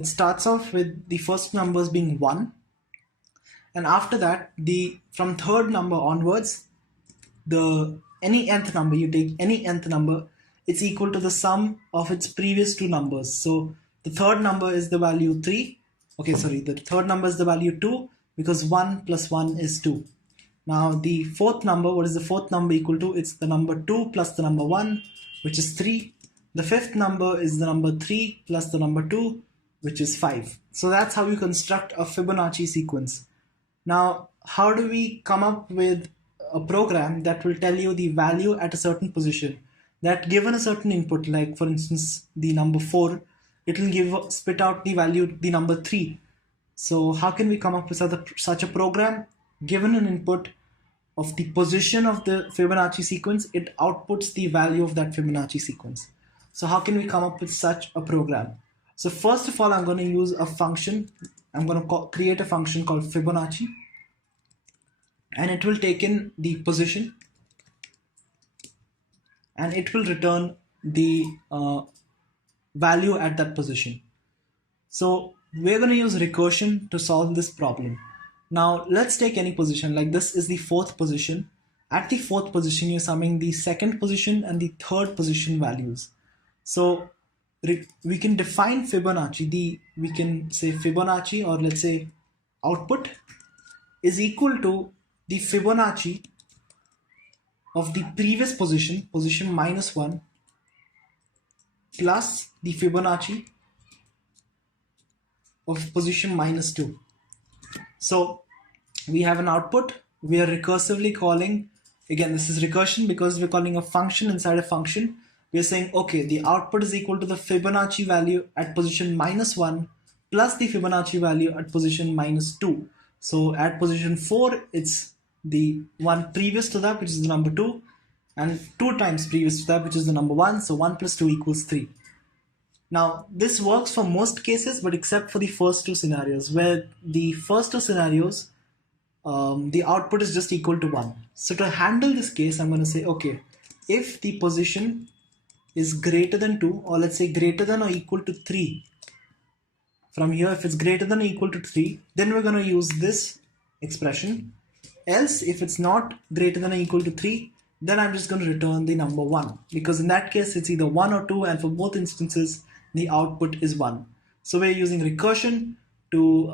It starts off with the first numbers being 1, and after that from third number onwards, the any nth number, you take any nth number, it's equal to the sum of its previous two numbers. So the third number is the value 3. Okay, sorry, the third number is the value 2 because 1 plus 1 is 2. Now the fourth number, what is the fourth number equal to? It's the number 2 plus the number 1, which is 3. The fifth number is the number 3 plus the number 2, which is 5. So that's how you construct a Fibonacci sequence. Now, how do we come up with a program that will tell you the value at a certain position, that given a certain input, like for instance the number 4, it will spit out the value, the number 3. So how can we come up with such a program? Given an input of the position of the Fibonacci sequence, it outputs the value of that Fibonacci sequence. So how can we come up with such a program? So first of all, I'm going to use a function. I'm going to create a function called Fibonacci, and it will take in the position and it will return the value at that position. So we're going to use recursion to solve this problem. Now let's take any position, like this is the fourth position. At the fourth position, you're summing the second position and the third position values. So we can define Fibonacci, we can say Fibonacci, or let's say output is equal to the Fibonacci of the previous position, position minus 1, plus the Fibonacci of position minus 2. So we have an output. We are recursively calling, again this is recursion because we're calling a function inside a function. We're saying, okay, the output is equal to the Fibonacci value at position minus 1 plus the Fibonacci value at position minus 2. So at position 4, it's the one previous to that, which is the number 2, and 2 times previous to that, which is the number 1. So 1 plus 2 equals 3. Now this works for most cases, but except for the first two scenarios, where the first two scenarios, the output is just equal to 1. So to handle this case, I'm going to say, okay, if the position is greater than 2, or let's say greater than or equal to 3, from here, if it's greater than or equal to 3, then we're going to use this expression. Else, if it's not greater than or equal to 3, then I'm just going to return the number 1, because in that case it's either 1 or 2, and for both instances the output is 1. So we're using recursion to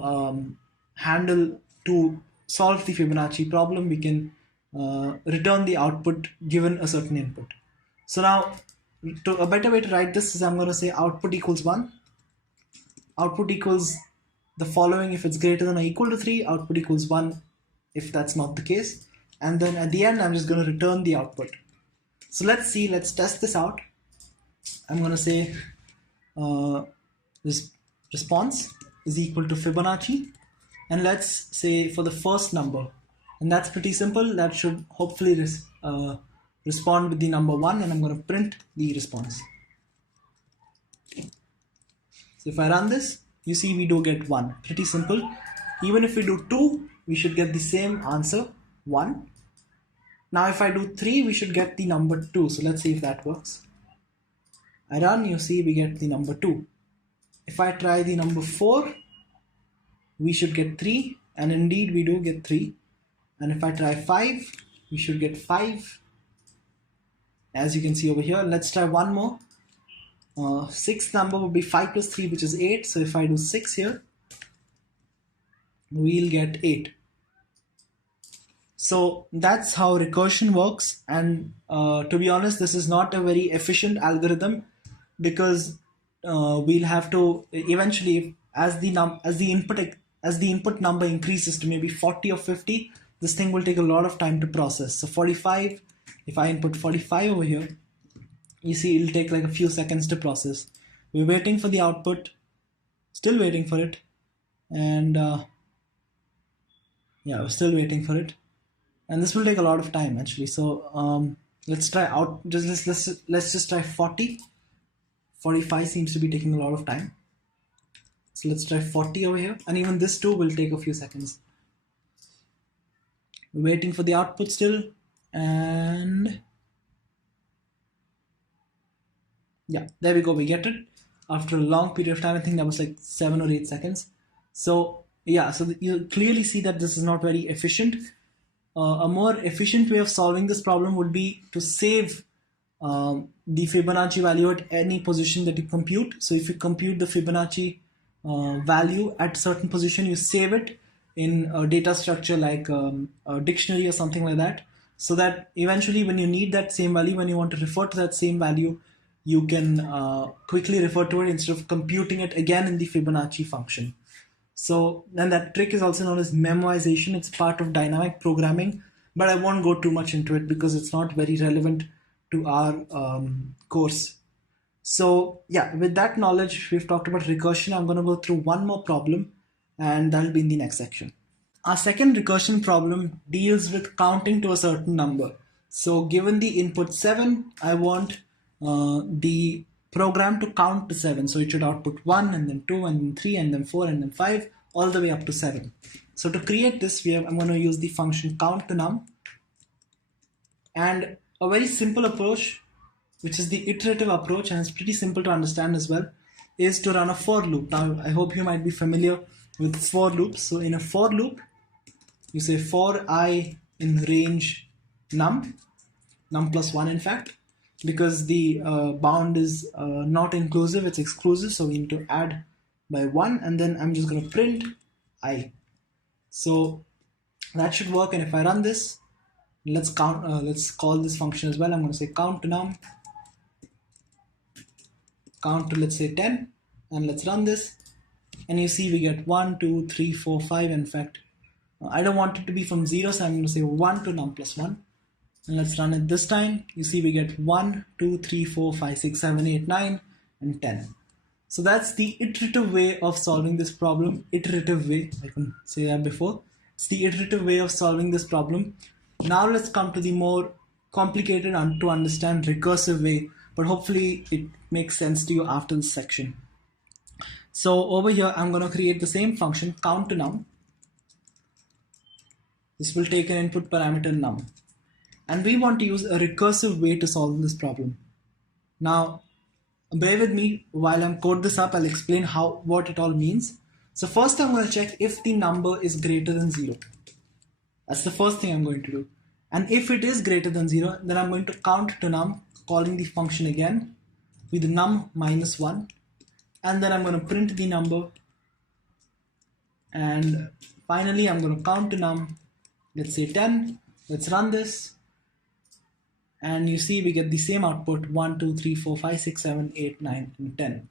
solve the Fibonacci problem. We can return the output given a certain input. So now, a better way to write this is I'm going to say output equals 1. Output equals the following if it's greater than or equal to 3. Output equals 1 if that's not the case. And then at the end, I'm just going to return the output. So let's test this out. I'm going to say this response is equal to Fibonacci. And let's say for the first number, and that's pretty simple. That should hopefully respond with the number 1, and I'm going to print the response. So if I run this, you see we do get 1. Pretty simple. Even if we do 2, we should get the same answer, 1. Now if I do 3, we should get the number 2. So let's see if that works. I run, you see we get the number 2. If I try the number 4, we should get 3, and indeed we do get 3. And if I try 5, we should get 5, as you can see over here. Let's try one more. Sixth number would be 5 plus 3, which is 8. So if I do 6 here, we'll get 8. So that's how recursion works. And to be honest, this is not a very efficient algorithm, because we'll have to eventually, as the input number increases to maybe 40 or 50, this thing will take a lot of time to process. So 45, if I input 45 over here, you see it'll take like a few seconds to process. We're waiting for the output, still waiting for it, and yeah, we're still waiting for it, and this will take a lot of time actually. So let's try out. Let's just try 40. 45 seems to be taking a lot of time. So let's try 40 over here, and even this too will take a few seconds. We're waiting for the output still, and yeah, there we go, we get it. after a long period of time. I think that was like 7 or 8 seconds. So yeah, so you clearly see that this is not very efficient. A more efficient way of solving this problem would be to save the Fibonacci value at any position that you compute. So if you compute the Fibonacci value at a certain position, you save it in a data structure like a dictionary or something like that, so that eventually when you need that same value, when you want to refer to that same value, you can quickly refer to it instead of computing it again in the Fibonacci function. So then that trick is also known as memoization. It's part of dynamic programming, but I won't go too much into it because it's not very relevant to our course. So yeah, with that knowledge, we've talked about recursion. I'm going to go through one more problem, and that'll be in the next section. Our second recursion problem deals with counting to a certain number. So given the input 7, I want the program to count to 7. So it should output 1 and then 2 and then 3 and then 4 and then 5 all the way up to 7. So to create this, I'm going to use the function count to num. And a very simple approach, which is the iterative approach, and it's pretty simple to understand as well, is to run a for loop. Now, I hope you might be familiar with for loops. So in a for loop, you say for I in range num plus 1 in fact, because the bound is not inclusive, it's exclusive, so we need to add by 1, and then I'm just going to print I. So that should work, and if I run this, let's call this function as well. I'm going to say count to num, count to, let's say, 10, and let's run this, and you see we get 1, 2, 3, 4, 5. In fact, I don't want it to be from 0, so I'm going to say 1 to num plus 1. And let's run it this time. You see we get 1, 2, 3, 4, 5, 6, 7, 8, 9, and 10. So that's the iterative way of solving this problem. Iterative way, I couldn't say that before. It's the iterative way of solving this problem. Now let's come to the more complicated and to understand recursive way, but hopefully it makes sense to you after this section. So over here, I'm going to create the same function, count to num. This will take an input parameter num. And we want to use a recursive way to solve this problem. Now, bear with me while I code this up. I'll explain what it all means. So first I'm going to check if the number is greater than 0. That's the first thing I'm going to do. And if it is greater than 0, then I'm going to count to num, calling the function again with num minus 1. And then I'm going to print the number. And finally, I'm going to count to num, let's say 10. Let's run this. And you see we get the same output, 1, 2, 3, 4, 5, 6, 7, 8, 9, and 10.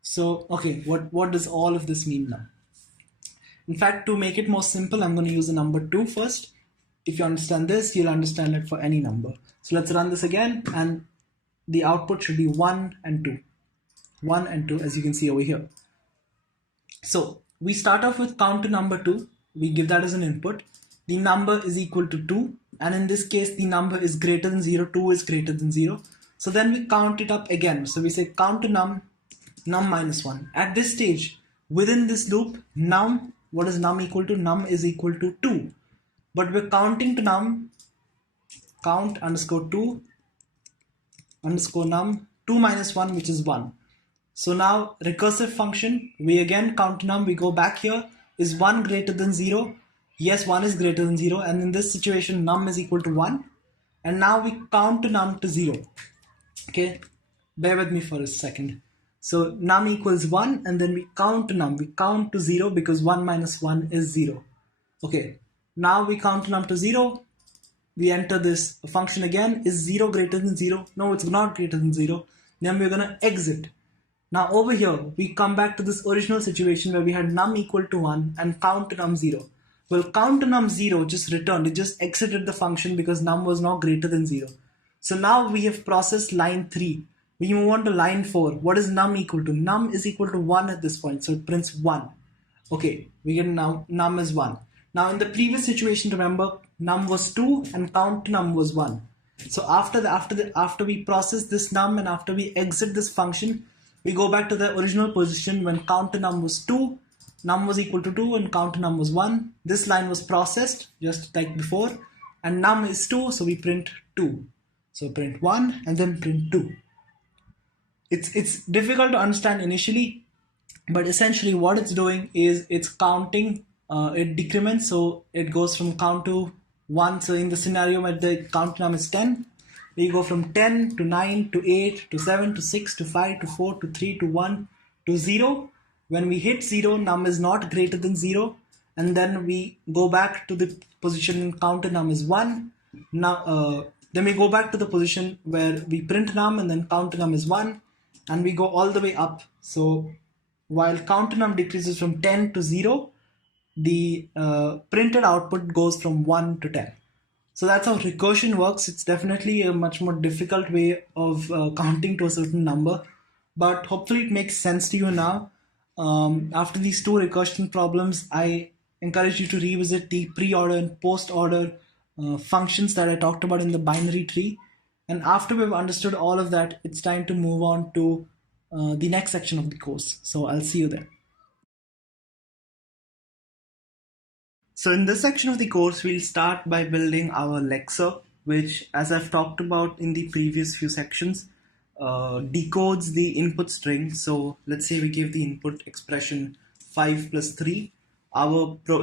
So, okay, what does all of this mean now? In fact, to make it more simple, I'm going to use the number 2 first. If you understand this, you'll understand it for any number. So let's run this again, and the output should be 1 and 2. 1 and 2, as you can see over here. So we start off with count to number 2. We give that as an input. The number is equal to 2. And in this case, the number is greater than 0. 2 is greater than 0. So then we count it up again. So we say count to num minus 1. At this stage, within this loop, num, what is num equal to? Num is equal to 2. But we're counting to num, count underscore 2 underscore num, 2 minus 1, which is 1. So now recursive function, we again count to num, we go back here, is 1 greater than 0? Yes, 1 is greater than 0, and in this situation num is equal to 1, and now we count to num to 0. Okay, bear with me for a second. So num equals 1, and then we count to num, we count to 0 because 1 minus 1 is 0. Okay, now we count to num to 0, we enter this function again, is 0 greater than 0? No, it's not greater than 0. Then we're going to exit. Now over here, we come back to this original situation where we had num equal to 1 and count to num 0. Well, count to num 0 just returned, it just exited the function because num was now greater than 0. So now we have processed line 3. We move on to line 4. What is num equal to? Num is equal to 1 at this point, so it prints 1. Okay, we get now num is 1. Now in the previous situation, remember, num was 2 and count to num was 1. So after we process this num and after we exit this function, we go back to the original position when count to num was 2. Num was equal to 2 and count to num was 1. This line was processed just like before, and num is 2, so we print 2. So print 1 and then print 2. It's difficult to understand initially, but essentially what it's doing is it's counting. It decrements, so it goes from count to 1. So in the scenario where the count num is 10, we go from 10 to 9 to 8 to 7 to 6 to 5 to 4 to 3 to 1 to 0. When we hit 0, num is not greater than 0, and then we go back to the position counter num is 1. Now then we go back to the position where we print num and then counter num is 1, and we go all the way up. So while counter num decreases from 10 to 0, the printed output goes from 1 to 10. So that's how recursion works. It's definitely a much more difficult way of counting to a certain number, but hopefully it makes sense to you now. After these two recursion problems, I encourage you to revisit the pre-order and post-order functions that I talked about in the binary tree. And after we've understood all of that, it's time to move on to the next section of the course. So I'll see you there. So in this section of the course, we'll start by building our lexer, which, as I've talked about in the previous few sections, decodes the input string. So let's say we give the input expression 5 plus 3.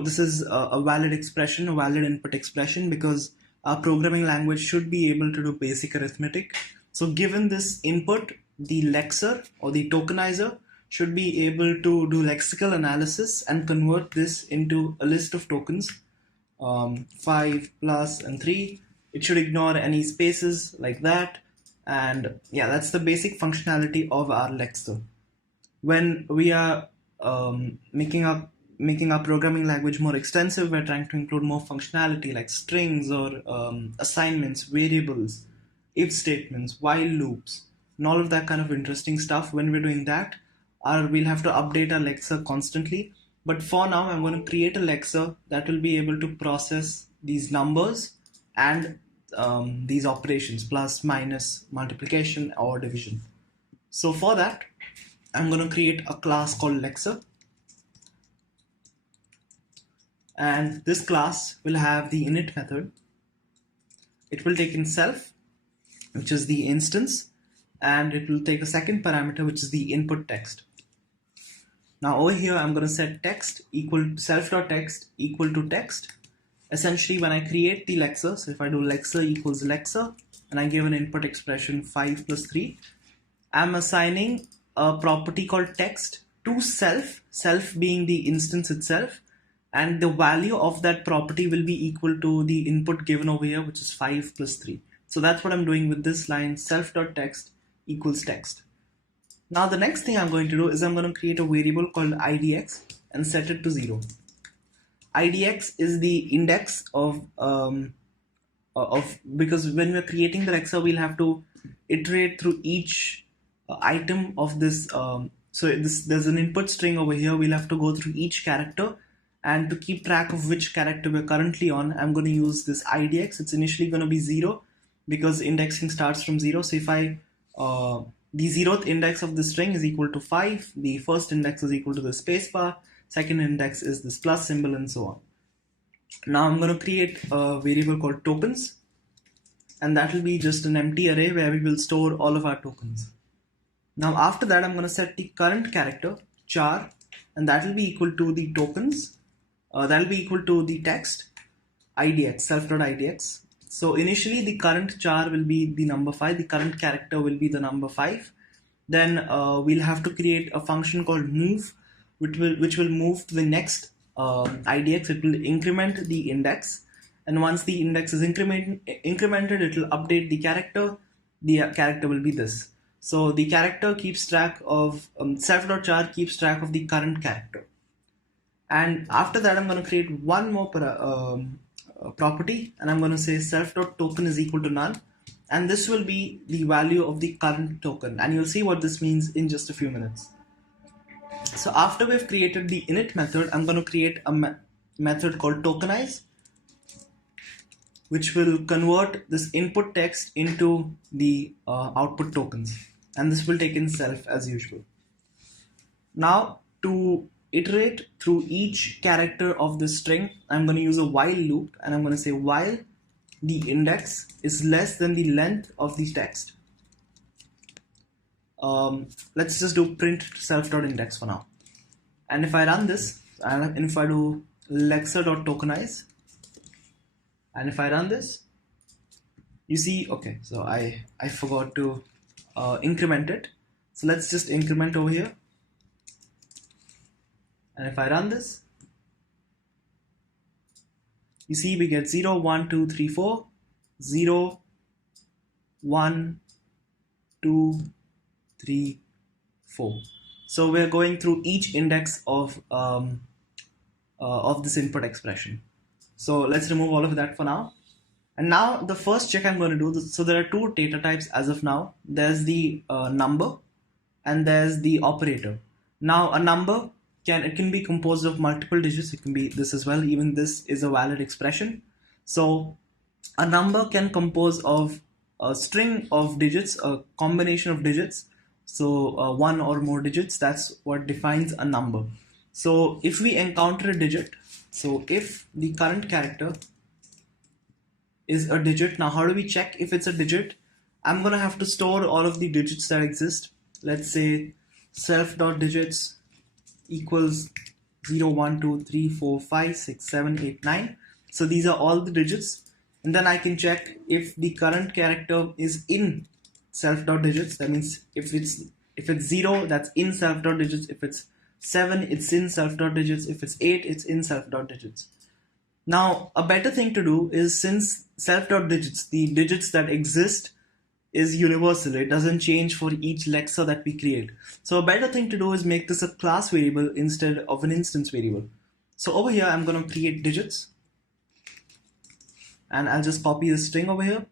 This is a valid expression, a valid input expression, because our programming language should be able to do basic arithmetic. So given this input, the lexer or the tokenizer should be able to do lexical analysis and convert this into a list of tokens, 5 plus and 3. It should ignore any spaces like that. And yeah, that's the basic functionality of our lexer. When we are making our programming language more extensive, we're trying to include more functionality like strings or assignments, variables, if statements, while loops, and all of that kind of interesting stuff. When we're doing that, we'll have to update our lexer constantly. But for now, I'm going to create a lexer that will be able to process these numbers and these operations, plus, minus, multiplication, or division. So for that, I'm going to create a class called lexer. And this class will have the init method. It will take in self, which is the instance, and it will take a second parameter, which is the input text. Now over here, I'm going to set text equal self.text equal to text. Essentially, when I create the lexer, so if I do lexer equals lexer, and I give an input expression 5 plus 3, I'm assigning a property called text to self being the instance itself, and the value of that property will be equal to the input given over here, which is 5 plus 3. So that's what I'm doing with this line, self.text equals text. Now the next thing I'm going to do is I'm going to create a variable called idx and set it to 0. Idx is the index of because when we're creating the lexer, we'll have to iterate through each item of this. There's an input string over here. We'll have to go through each character, and to keep track of which character we're currently on, I'm going to use this idx. It's initially going to be 0 because indexing starts from 0. So if I the 0th index of the string is equal to 5, the first index is equal to the spacebar, second index is this plus symbol, and so on. Now I'm going to create a variable called tokens, and that will be just an empty array where we will store all of our tokens. Now after that, I'm going to set the current character char, and that will be equal to the tokens. That will be equal to the text idx, self.idx. So initially the current char will be the number 5, the current character will be the number 5. Then we'll have to create a function called move, which will move to the next idx. It will increment the index, and once the index is incremented, it will update the character. The character will be this. So the character keeps track of self.char keeps track of the current character. And after that, I'm going to create one more property, and I'm going to say self.token is equal to none, and this will be the value of the current token, and you'll see what this means in just a few minutes. So after we've created the init method, I'm going to create a method called tokenize, which will convert this input text into the output tokens, and this will take in self as usual. Now to iterate through each character of this string, I'm going to use a while loop, and I'm going to say while the index is less than the length of the text, let's just do print self.index for now. And if I run this, and if I do lexer.tokenize, and if I run this, you see, okay, so I forgot to increment it. So let's just increment over here. And if I run this, you see we get 0, 1, 2, 3, 4, 0, 1, 2, 3, 4. So we're going through each index of this input expression. So let's remove all of that for now. And now the first check I'm going to do, so there are two data types as of now. There's the number and there's the operator. Now a number can be composed of multiple digits. It can be this as well. Even this is a valid expression. So a number can compose of a string of digits, a combination of digits. So one or more digits, that's what defines a number. So if we encounter a digit, so if the current character is a digit, now how do we check if it's a digit? I'm gonna have to store all of the digits that exist. Let's say self.digits equals 0, 1, 2, 3, 4, 5, 6, 7, 8, 9. So these are all the digits. And then I can check if the current character is in self.digits. That means if it's 0, that's in self.digits. If it's 7, it's in self.digits. If it's 8, it's in self.digits. Now, a better thing to do is, since self.digits, the digits that exist, is universal, it doesn't change for each lexer that we create. So a better thing to do is make this a class variable instead of an instance variable. So over here, I'm going to create digits. And I'll just copy the string over here.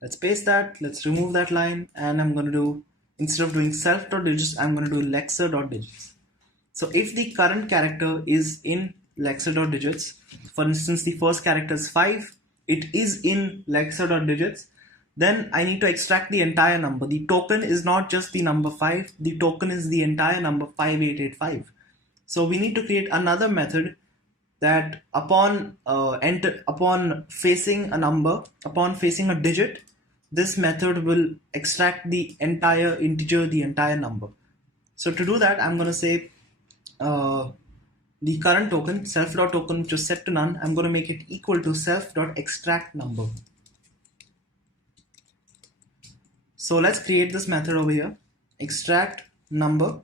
Let's paste that. Let's remove that line. And I'm going to do, instead of doing self.digits, I'm going to do lexer.digits. So if the current character is in lexer.digits, for instance, the first character is 5, it is in lexer.digits, then I need to extract the entire number. The token is not just the number 5, the token is the entire number 5885. So we need to create another method that upon facing a number, upon facing a digit, this method will extract the entire integer, the entire number. So to do that, I'm going to say the current token, self.token, which is set to none, I'm going to make it equal to self.extract number. So let's create this method over here, extract number.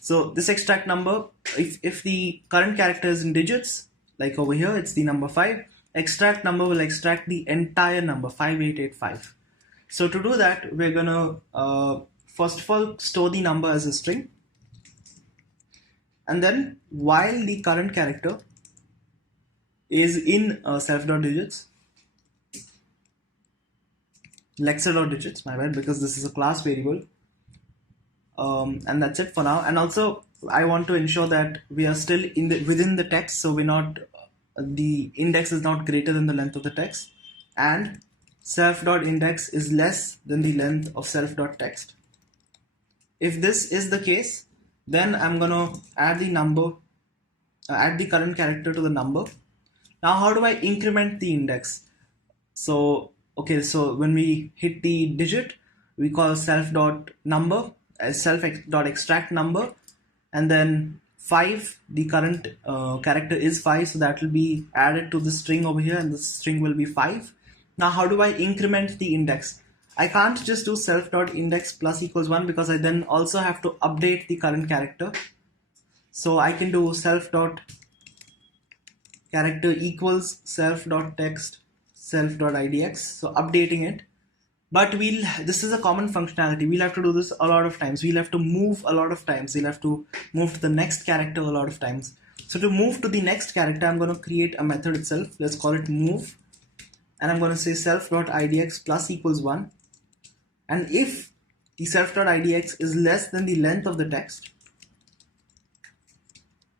So this extract number, if the current character is in digits, like over here, it's the number 5, extract number will extract the entire number, 5885. So to do that, we're gonna first of all store the number as a string. And then while the current character is in self.digits, lexer.digits, my bad, because this is a class variable. And that's it for now. And also I want to ensure that we are still within the text, so we're not, the index is not greater than the length of the text, and self.index is less than the length of self.text. If this is the case, then I'm gonna add the number, add the current character to the number. Now how do I increment the index? So okay, so when we hit the digit, we call self.number as self.extract number, and then 5, the current character is 5, so that will be added to the string over here, and the string will be 5. Now how do I increment the index? I can't just do self.index plus equals 1, because I then also have to update the current character. So I can do self.character equals self.text self.idx, so updating it. But this is a common functionality. We'll have to do this a lot of times. We'll have to move a lot of times. We'll have to move to the next character a lot of times. So to move to the next character, I'm going to create a method itself. Let's call it move. And I'm going to say self.idx plus equals 1. And if the self.idx is less than the length of the text,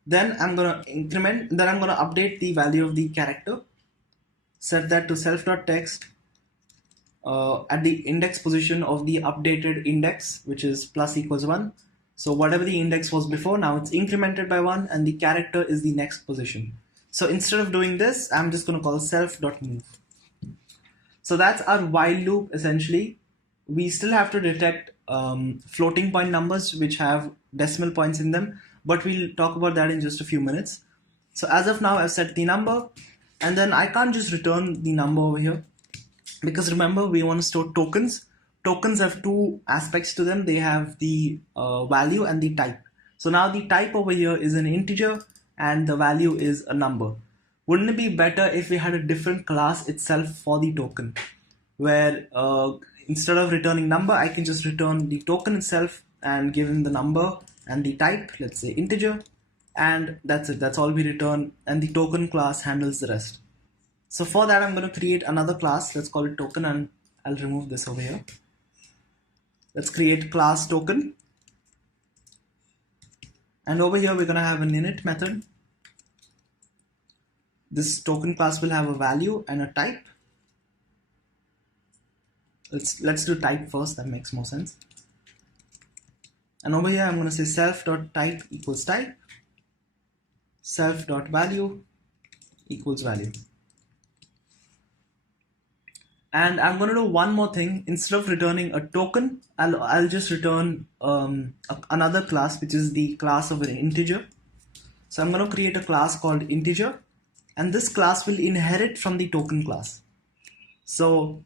then I'm going to increment, then I'm going to update the value of the character. Set that to self.text at the index position of the updated index, which is plus equals 1. So whatever the index was before, now it's incremented by 1, and the character is the next position. So instead of doing this, I'm just going to call self.move. So that's our while loop essentially. We still have to detect floating point numbers which have decimal points in them, but we'll talk about that in just a few minutes. So as of now, I've set the number, and then I can't just return the number over here, because remember, we want to store tokens. Tokens have two aspects to them. They have the value and the type. So now the type over here is an integer and the value is a number. Wouldn't it be better if we had a different class itself for the token, where instead of returning number, I can just return the token itself and give in the number and the type, let's say integer, and that's it. That's all we return, and the token class handles the rest. So for that, I'm going to create another class. Let's call it token, and I'll remove this over here. Let's create class token. And over here, we're going to have an init method. This token class will have a value and a type. Let's do type first. That makes more sense. And over here, I'm going to say self.type equals type. Self.value equals value. And I'm going to do one more thing. Instead of returning a token, I'll just return another class, which is the class of an integer. So I'm going to create a class called integer, and this class will inherit from the token class. So,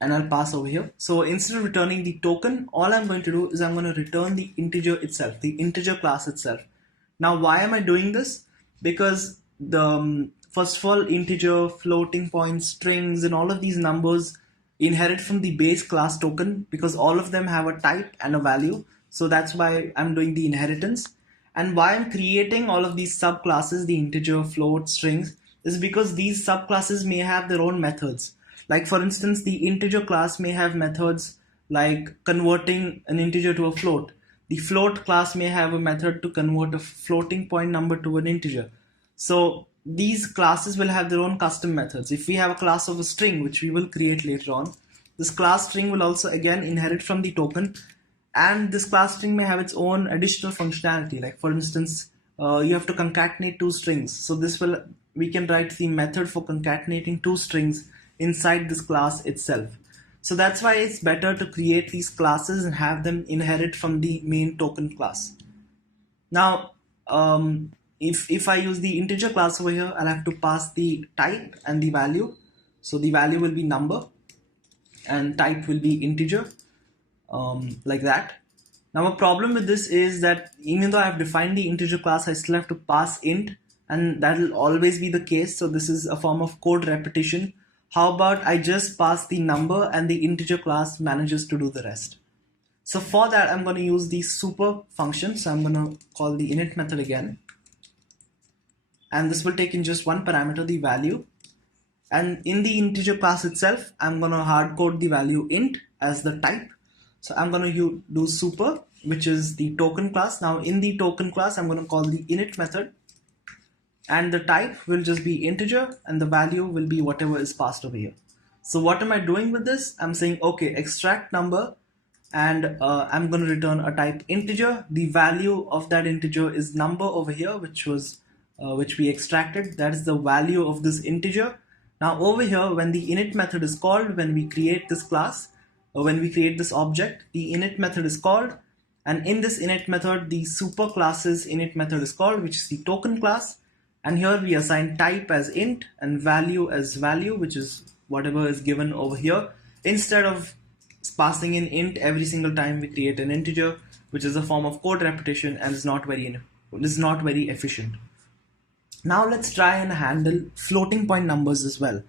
and I'll pass over here. So instead of returning the token, all I'm going to do is I'm going to return the integer itself, the integer class itself. Now, why am I doing this? Because the first of all, integer, floating point, strings, and all of these numbers inherit from the base class token, because all of them have a type and a value. So that's why I'm doing the inheritance. And why I'm creating all of these subclasses, the integer, float, strings, is because these subclasses may have their own methods. Like for instance, the integer class may have methods like converting an integer to a float. The float class may have a method to convert a floating point number to an integer. So these classes will have their own custom methods. If we have a class of a string, which we will create later on, this class string will also again inherit from the token, and this class string may have its own additional functionality. Like for instance, you have to concatenate two strings. So we can write the method for concatenating two strings inside this class itself. So that's why it's better to create these classes and have them inherit from the main token class. Now, if I use the integer class over here, I'll have to pass the type and the value. So the value will be number and type will be integer, like that. Now a problem with this is that even though I've defined the integer class, I still have to pass int, and that will always be the case. So this is a form of code repetition. How about I just pass the number and the integer class manages to do the rest? So for that, I'm going to use the super function. So I'm going to call the init method again. And this will take in just one parameter, the value. And in the integer class itself, I'm going to hard code the value int as the type. So I'm going to do super, which is the token class. Now in the token class, I'm going to call the init method, and the type will just be integer and the value will be whatever is passed over here. So what am I doing with this? I'm saying, okay, extract number, and I'm going to return a type integer. The value of that integer is number over here, which we extracted. That is the value of this integer. Now over here, when the init method is called, when we create this class, or when we create this object, the init method is called, and in this init method, the super class's init method is called, which is the token class. And here we assign type as int and value as value, which is whatever is given over here, instead of passing in int every single time we create an integer, which is a form of code repetition and is not very efficient. Now let's try and handle floating point numbers as well.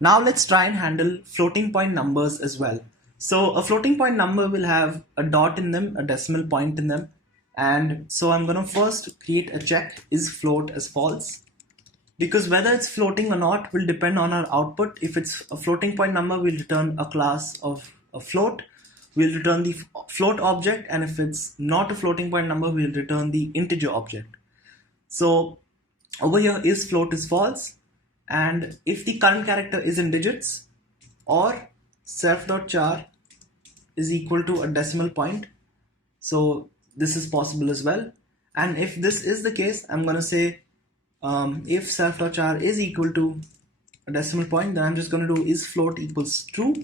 Now let's try and handle floating point numbers as well. So a floating point number will have a dot in them, a decimal point in them. And so I'm going to first create a check, is float as false, because whether it's floating or not will depend on our output. If it's a floating point number, we'll return a class of a float. We'll return the float object, and if it's not a floating point number, we'll return the integer object. So over here, is float is false, and if the current character is in digits, or self.char is equal to a decimal point, so this is possible as well. And if this is the case, I'm going to say if self.char is equal to a decimal point, then I'm just going to do is float equals true,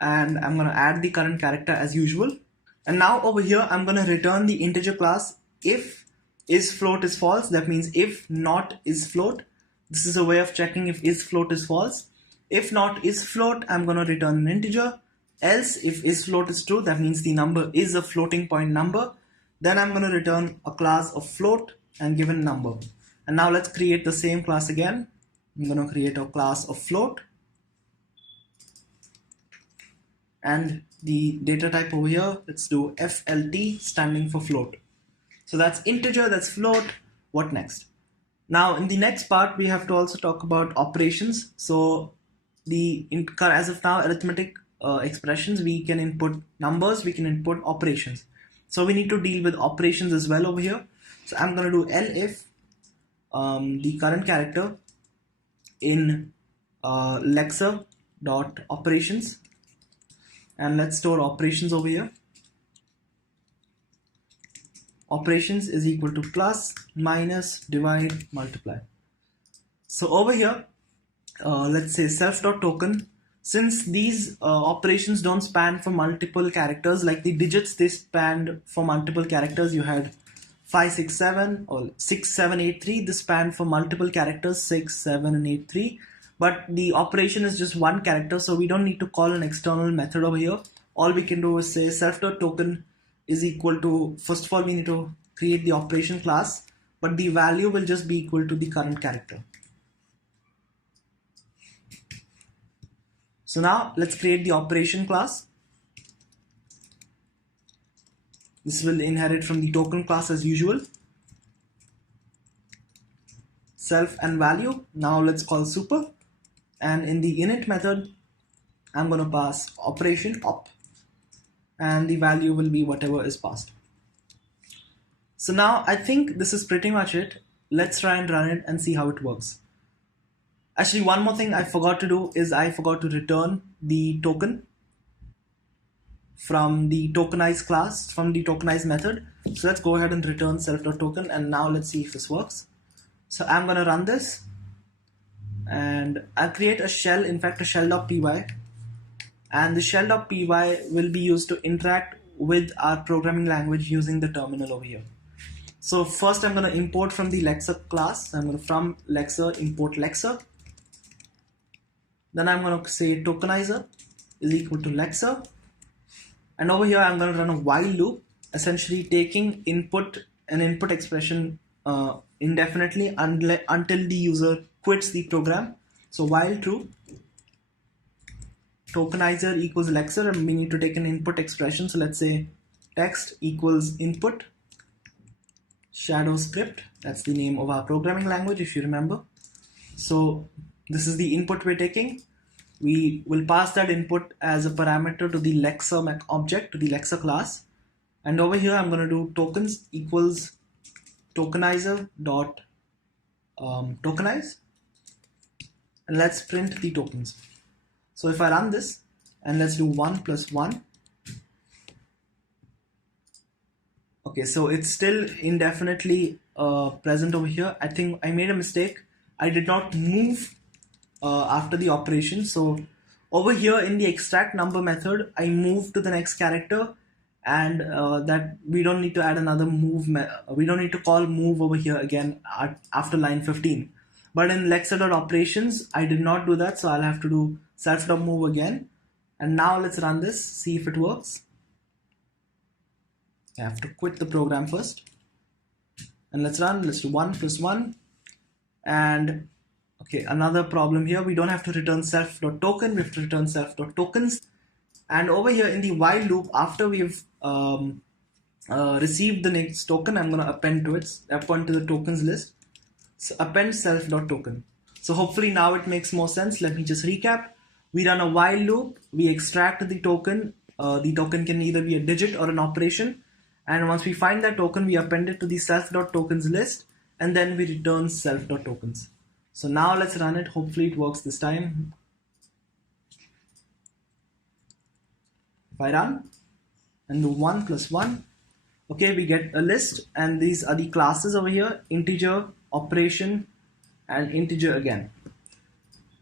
and I'm going to add the current character as usual. And now over here I'm going to return the integer class if is float is false. That means if not is float. This is a way of checking if is float is false. If not is float, I'm going to return an integer. Else if is float is true, that means the number is a floating point number. Then I'm going to return a class of float and given number. And now let's create the same class again. I'm going to create a class of float, and the data type over here, let's do FLT, standing for float. So that's integer, that's float. What next? Now in the next part we have to also talk about operations. So as of now, arithmetic expressions, we can input numbers, we can input operations. So we need to deal with operations as well over here. So I'm going to do elif the current character in lexer.operations, and let's store operations over here. Operations is equal to plus, minus, divide, multiply. So over here, let's say self.token. Since these operations don't span for multiple characters, like the digits, they spanned for multiple characters. You had 5, 6, 7 or 6, 7, 8, 3. This spanned for multiple characters, 6, 7 and 8, 3. But the operation is just one character, so we don't need to call an external method over here. All we can do is say self.token is equal to, first of all we need to create the operation class, but the value will just be equal to the current character. So now let's create the operation class. This will inherit from the token class as usual. Self and value. Now let's call super. And in the init method, I'm going to pass operation op, and the value will be whatever is passed. So now I think this is pretty much it. Let's try and run it and see how it works. Actually, one more thing I forgot to do is I forgot to return the token from the tokenized class, from the tokenized method. So let's go ahead and return self.token, and now let's see if this works. So I'm going to run this, and I'll create a shell, in fact a shell.py, and the shell.py will be used to interact with our programming language using the terminal over here. So first I'm going to import from the Lexer class. I'm going to from Lexer import Lexer. Then I'm going to say tokenizer is equal to Lexer, and over here I'm going to run a while loop, essentially taking an input expression indefinitely until the user quits the program. So while true, tokenizer equals Lexer, and we need to take an input expression. So let's say text equals input shadow script. That's the name of our programming language, if you remember. So this is the input we're taking. We will pass that input as a parameter to the Lexer object, to the Lexer class. And over here I'm going to do tokens equals tokenizer dot tokenize, and let's print the tokens. So if I run this, and let's do 1 plus 1. Okay, so it's still indefinitely present over here. I think I made a mistake. I did not move after the operation. So over here in the extract number method, I moved to the next character, and that we don't need to add another move. We don't need to call move over here again after line 15. But in Lexer.operations, I did not do that, so I'll have to do self.move again. And now let's run this, see if it works. I have to quit the program first. And let's run, let's do 1 plus 1. And okay, another problem here, we don't have to return self.token, we have to return self.tokens. And over here in the while loop, after we've received the next token, I'm going to append to the tokens list. So append self.token. So hopefully now it makes more sense. Let me just recap. We run a while loop, we extract the token. The token can either be a digit or an operation. And once we find that token, we append it to the self.tokens list, and then we return self.tokens. So now let's run it. Hopefully it works this time. If I run and do 1 plus 1, Okay, we get a list, and these are the classes over here: integer, operation, and integer again.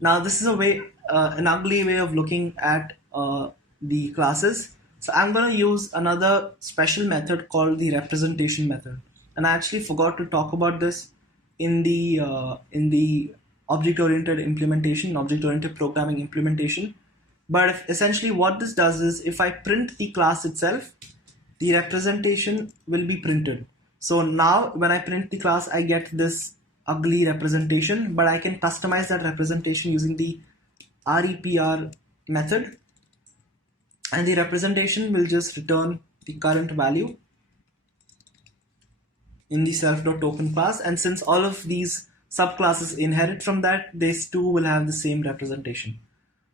Now this is an ugly way of looking at the classes. So I'm going to use another special method called the representation method. And I actually forgot to talk about this in the object-oriented implementation, object-oriented programming implementation. But essentially what this does is, if I print the class itself, the representation will be printed. So now when I print the class, I get this ugly representation, but I can customize that representation using the REPR method, and the representation will just return the current value in the self.token class. And since all of these subclasses inherit from that, these two will have the same representation.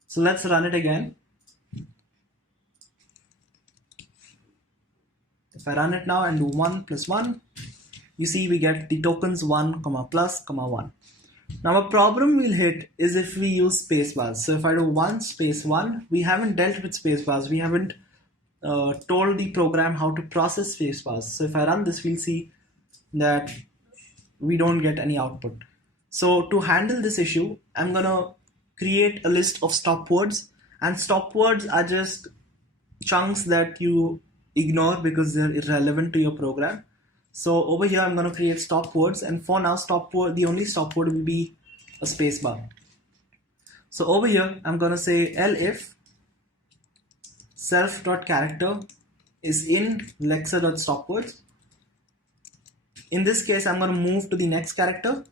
So let's run it again. If I run it now and do 1 plus 1, you see we get the tokens 1, plus, 1. Now a problem we'll hit is if we use spacebars. So if I do 1 space 1, we haven't dealt with spacebars. We haven't told the program how to process spacebars. So if I run this, we'll see that we don't get any output. So to handle this issue, I'm gonna create a list of stop words, and stop words are just chunks that you ignore because they're irrelevant to your program. So over here I'm going to create stop words, and for now the only stop word will be a spacebar. So over here I'm going to say elif self.character is in lexer.stopwords. In this case I'm going to move to the next character,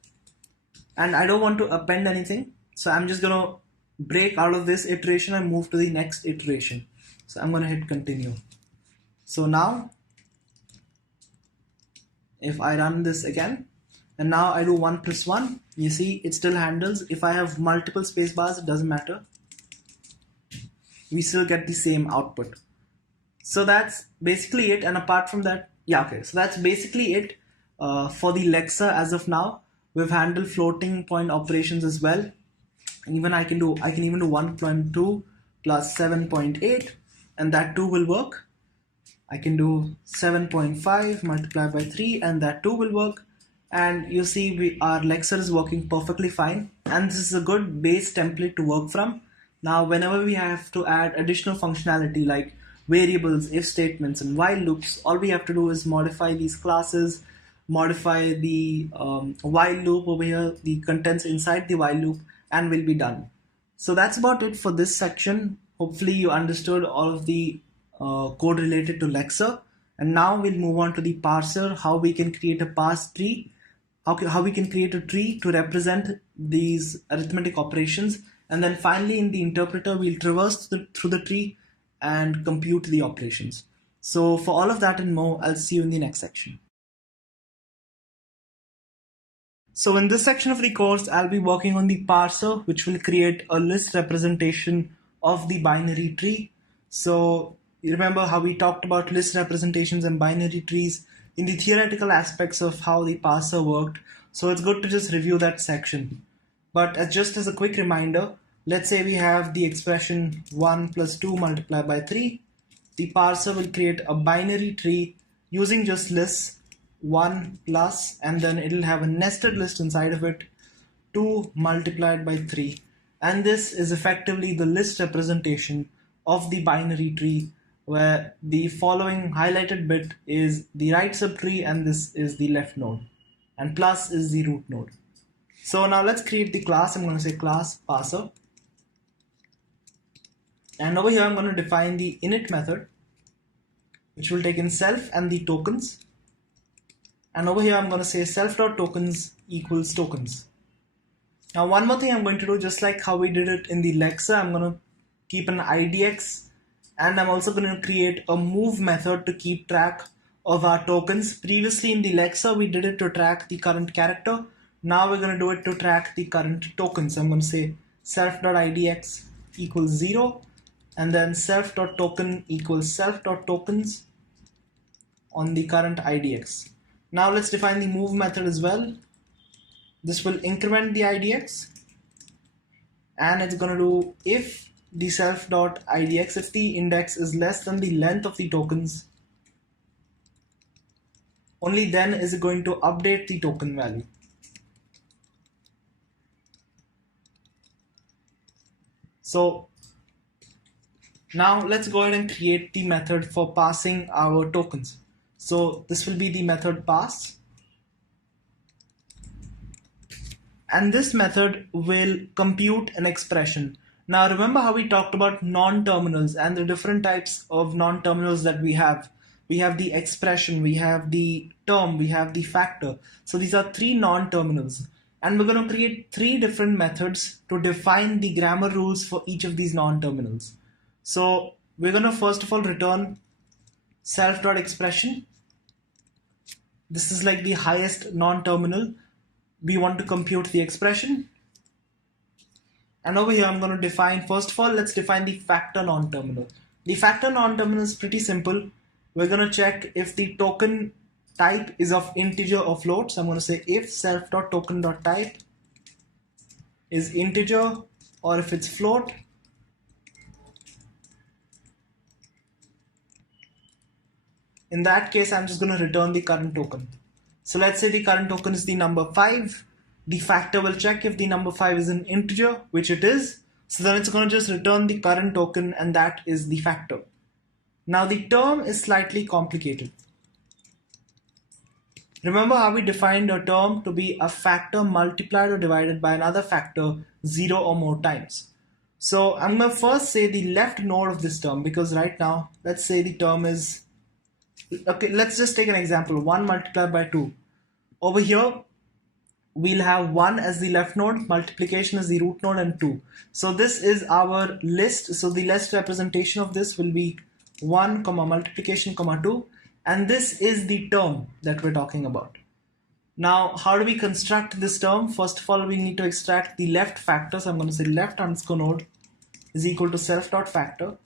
and I don't want to append anything, so I'm just going to break out of this iteration and move to the next iteration. So I'm going to hit continue. So now if I run this again, and now I do 1 plus 1, you see it still handles. If I have multiple space bars, it doesn't matter. We still get the same output. So that's basically it. And apart from that, so that's basically it for the Lexer as of now. We've handled floating point operations as well. And even I can even do 1.2 plus 7.8, and that too will work. I can do 7.5 multiplied by 3, and that too will work. And you see our Lexer is working perfectly fine, and this is a good base template to work from. Now whenever we have to add additional functionality like variables, if statements, and while loops, all we have to do is modify these classes, modify the while loop over here, the contents inside the while loop, and we'll be done. So that's about it for this section. Hopefully you understood all of the code related to Lexer. And now we'll move on to the parser, how we can create a parse tree, how we can create a tree to represent these arithmetic operations. And then finally in the interpreter, we'll traverse through the tree and compute the operations. So for all of that and more, I'll see you in the next section. So in this section of the course, I'll be working on the parser, which will create a list representation of the binary tree. So you remember how we talked about list representations and binary trees in the theoretical aspects of how the parser worked. So it's good to just review that section. But just as a quick reminder, let's say we have the expression 1 plus 2 multiplied by 3. The parser will create a binary tree using just lists 1 plus, and then it'll have a nested list inside of it, 2 multiplied by 3. And this is effectively the list representation of the binary tree, where the following highlighted bit is the right subtree and this is the left node, and plus is the root node. So now let's create the class. I'm going to say class parser, and over here I'm going to define the init method, which will take in self and the tokens, and over here I'm going to say self.tokens equals tokens. Now one more thing I'm going to do, just like how we did it in the Lexer, I'm going to keep an IDX, and I'm also going to create a move method to keep track of our tokens. Previously in the Lexer, we did it to track the current character. Now we're going to do it to track the current tokens. I'm going to say self.idx equals 0, and then self.token equals self.tokens on the current IDX. Now let's define the move method as well. This will increment the IDX, and it's going to do if the self.idx, if the index is less than the length of the tokens, only then is it going to update the token value. So now let's go ahead and create the method for passing our tokens. So this will be the method pass, and this method will compute an expression. Now remember how we talked about non-terminals and the different types of non-terminals that we have. We have the expression, we have the term, we have the factor. So these are three non-terminals, and we're going to create three different methods to define the grammar rules for each of these non-terminals. So we're going to first of all return self.expression. This is like the highest non-terminal. We want to compute the expression. And over here I'm going to define, first of all, let's define the factor non-terminal. The factor non-terminal is pretty simple. We're going to check if the token type is of integer or float. So I'm going to say if self.token.type is integer, or if it's float. In that case, I'm just going to return the current token. So let's say the current token is the number 5. The factor will check if the number 5 is an integer, which it is. So then it's going to just return the current token, and that is the factor. Now the term is slightly complicated. Remember how we defined a term to be a factor multiplied or divided by another factor 0 or more times. So I'm going to first say the left node of this term, because right now, let's say the term is, okay, let's just take an example, 1 multiplied by 2. Over here, we'll have 1 as the left node, multiplication as the root node, and 2. So this is our list. So the list representation of this will be 1, multiplication, 2. And this is the term that we're talking about. Now, how do we construct this term? First of all, we need to extract the left factor. So I'm going to say left underscore node is equal to self.factor.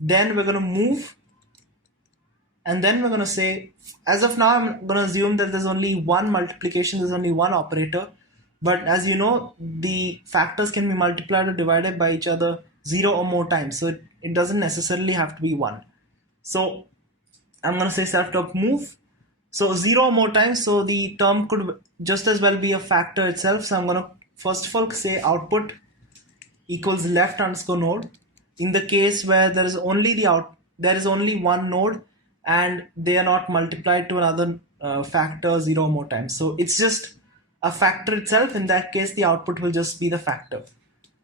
Then we're going to move. And then we're going to say, as of now, I'm going to assume that there's only one multiplication, there's only one operator. But as you know, the factors can be multiplied or divided by each other 0 or more times. So it doesn't necessarily have to be 1. So I'm going to say self.move. So 0 or more times, so the term could just as well be a factor itself. So I'm going to first of all say output equals left underscore node. In the case where there is only one node, and they are not multiplied to another factor 0 or more times. So it's just a factor itself. In that case, the output will just be the factor.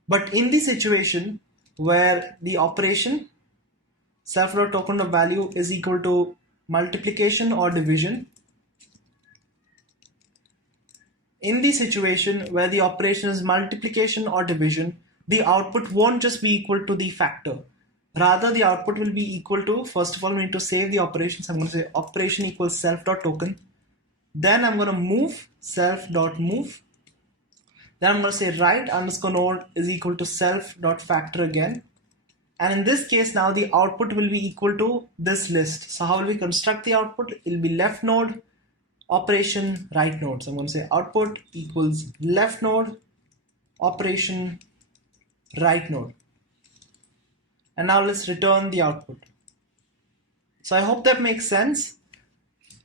But in the situation where the operation self.token.value is equal to multiplication or division, in the situation where the operation is multiplication or division, the output won't just be equal to the factor. Rather, the output will be equal to, first of all, we need to save the operation. So I'm going to say operation equals self.token. Then I'm going to move self.move. Then I'm going to say right underscore node is equal to self.factor again. And in this case, now the output will be equal to this list. So how will we construct the output? It will be left node, operation, right node. So I'm going to say output equals left node, operation, right node. And now let's return the output. So I hope that makes sense.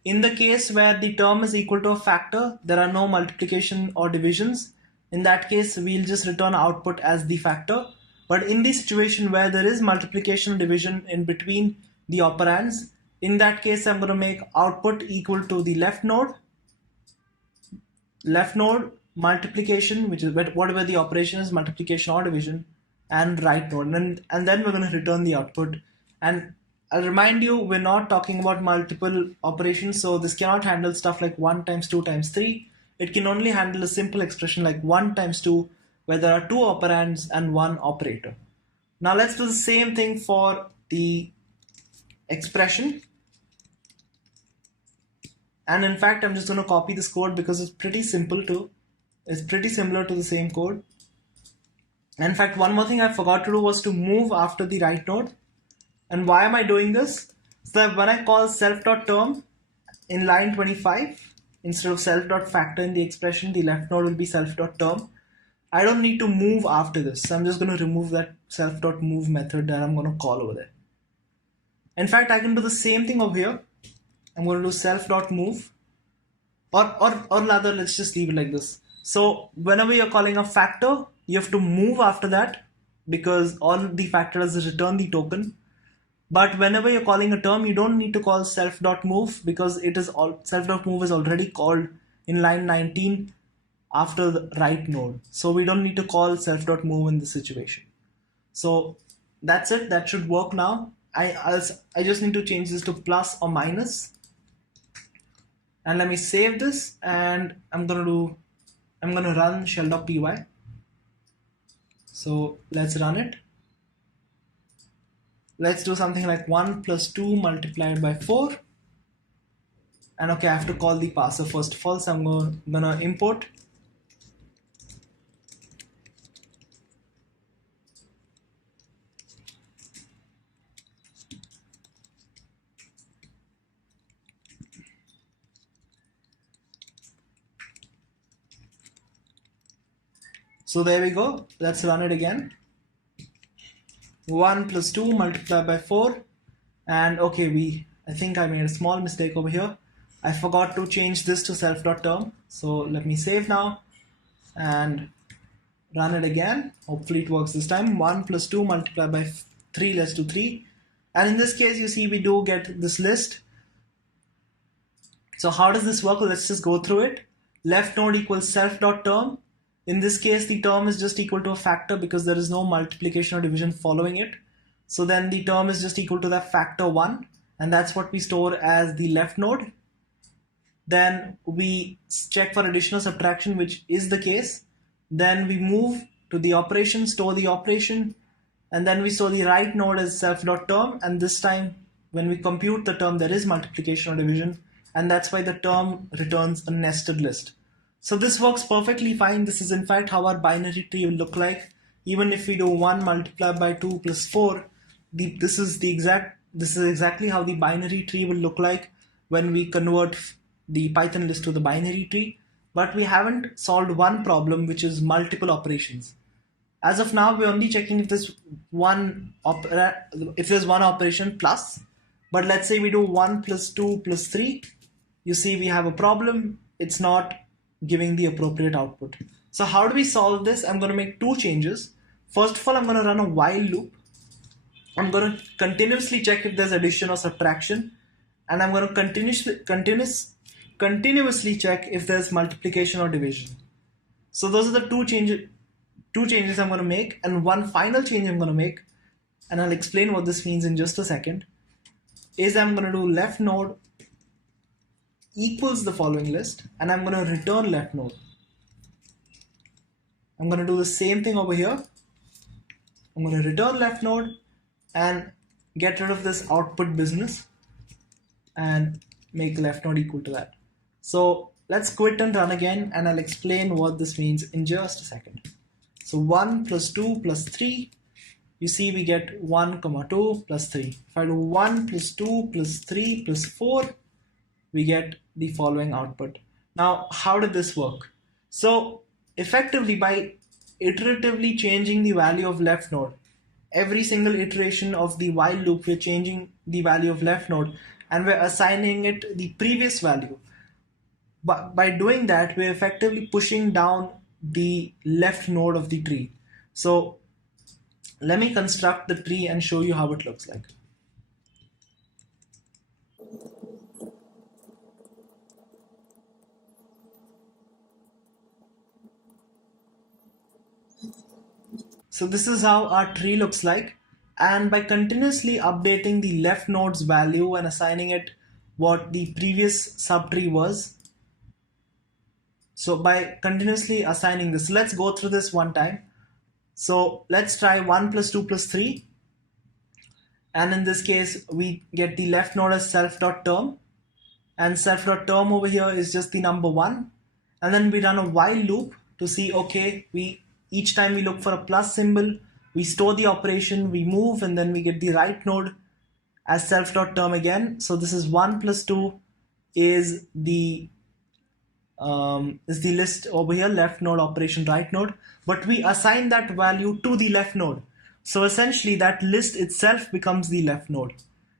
In the case where the term is equal to a factor, there are no multiplication or divisions. In that case, we'll just return output as the factor. But in the situation where there is multiplication or division in between the operands, in that case, I'm going to make output equal to the left node multiplication, which is whatever the operation is, multiplication or division, and right node, and then we're going to return the output. And I'll remind you, we're not talking about multiple operations, so this cannot handle stuff like 1 times 2 times 3. It can only handle a simple expression like 1 times 2, where there are 2 operands and 1 operator. Now let's do the same thing for the expression. And in fact, I'm just going to copy this code because it's pretty simple too. It's pretty similar to the same code. In fact, one more thing I forgot to do was to move after the right node. And why am I doing this? So that when I call self.term in line 25, instead of self.factor in the expression, the left node will be self.term. I don't need to move after this. So I'm just going to remove that self.move method that I'm going to call over there. In fact, I can do the same thing over here. I'm going to do self.move, or rather, let's just leave it like this. So whenever you're calling a factor, you have to move after that, because all the factor does is return the token. But whenever you're calling a term, you don't need to call self.move, because it is all self.move is already called in line 19 after the right node. So we don't need to call self.move in this situation. So that's it. That should work now. I just need to change this to plus or minus. And let me save this, and I'm gonna run shell.py. So let's run it. Let's do something like 1 plus 2 multiplied by 4. And okay, I have to call the parser first of all, so I'm gonna import. So there we go. Let's run it again. 1 plus 2 multiplied by 4. And okay, I think I made a small mistake over here. I forgot to change this to self.term. So let me save now and run it again. Hopefully it works this time. 1 plus 2 multiplied by 3, let's do 3. And in this case, you see we do get this list. So how does this work? Let's just go through it. Left node equals self.term. In this case, the term is just equal to a factor because there is no multiplication or division following it. So then the term is just equal to that factor 1, and that's what we store as the left node. Then we check for addition or subtraction, which is the case. Then we move to the operation, store the operation, and then we store the right node as self.term. And this time, when we compute the term, there is multiplication or division, and that's why the term returns a nested list. So this works perfectly fine. This is in fact how our binary tree will look like. Even if we do 1 multiplied by 2 plus 4, this is exactly how the binary tree will look like when we convert the Python list to the binary tree. But we haven't solved one problem, which is multiple operations. As of now, we're only checking if there's one operation plus. But let's say we do 1 plus 2 plus 3. You see we have a problem. It's not giving the appropriate output. So how do we solve this? I'm going to make two changes. First of all, I'm going to run a while loop. I'm going to continuously check if there's addition or subtraction, and I'm going to continuously check if there's multiplication or division. So those are the two changes I'm going to make, and one final change I'm going to make, and I'll explain what this means in just a second, is I'm going to do left node equals the following list, and I'm going to return left node. I'm going to do the same thing over here. I'm going to return left node and get rid of this output business and make left node equal to that. So let's quit and run again, and I'll explain what this means in just a second. So 1 plus 2 plus 3, you see we get 1, 2 plus 3. If I do 1 plus 2 plus 3 plus 4, we get the following output. Now, how did this work? So effectively, by iteratively changing the value of left node, every single iteration of the while loop, we're changing the value of left node and we're assigning it the previous value. But by doing that, we're effectively pushing down the left node of the tree. So let me construct the tree and show you how it looks like. So this is how our tree looks like, and by continuously updating the left node's value and assigning it what the previous subtree was, so by continuously assigning this, let's go through this one time. So let's try 1 plus 2 plus 3, and in this case we get the left node as self.term, and self.term over here is just the number 1, and then we run a while loop to see, okay, each time we look for a plus symbol, we store the operation, we move, and then we get the right node as self.term again. So this is 1 plus 2 is the list over here, left node operation right node, but we assign that value to the left node. So essentially that list itself becomes the left node,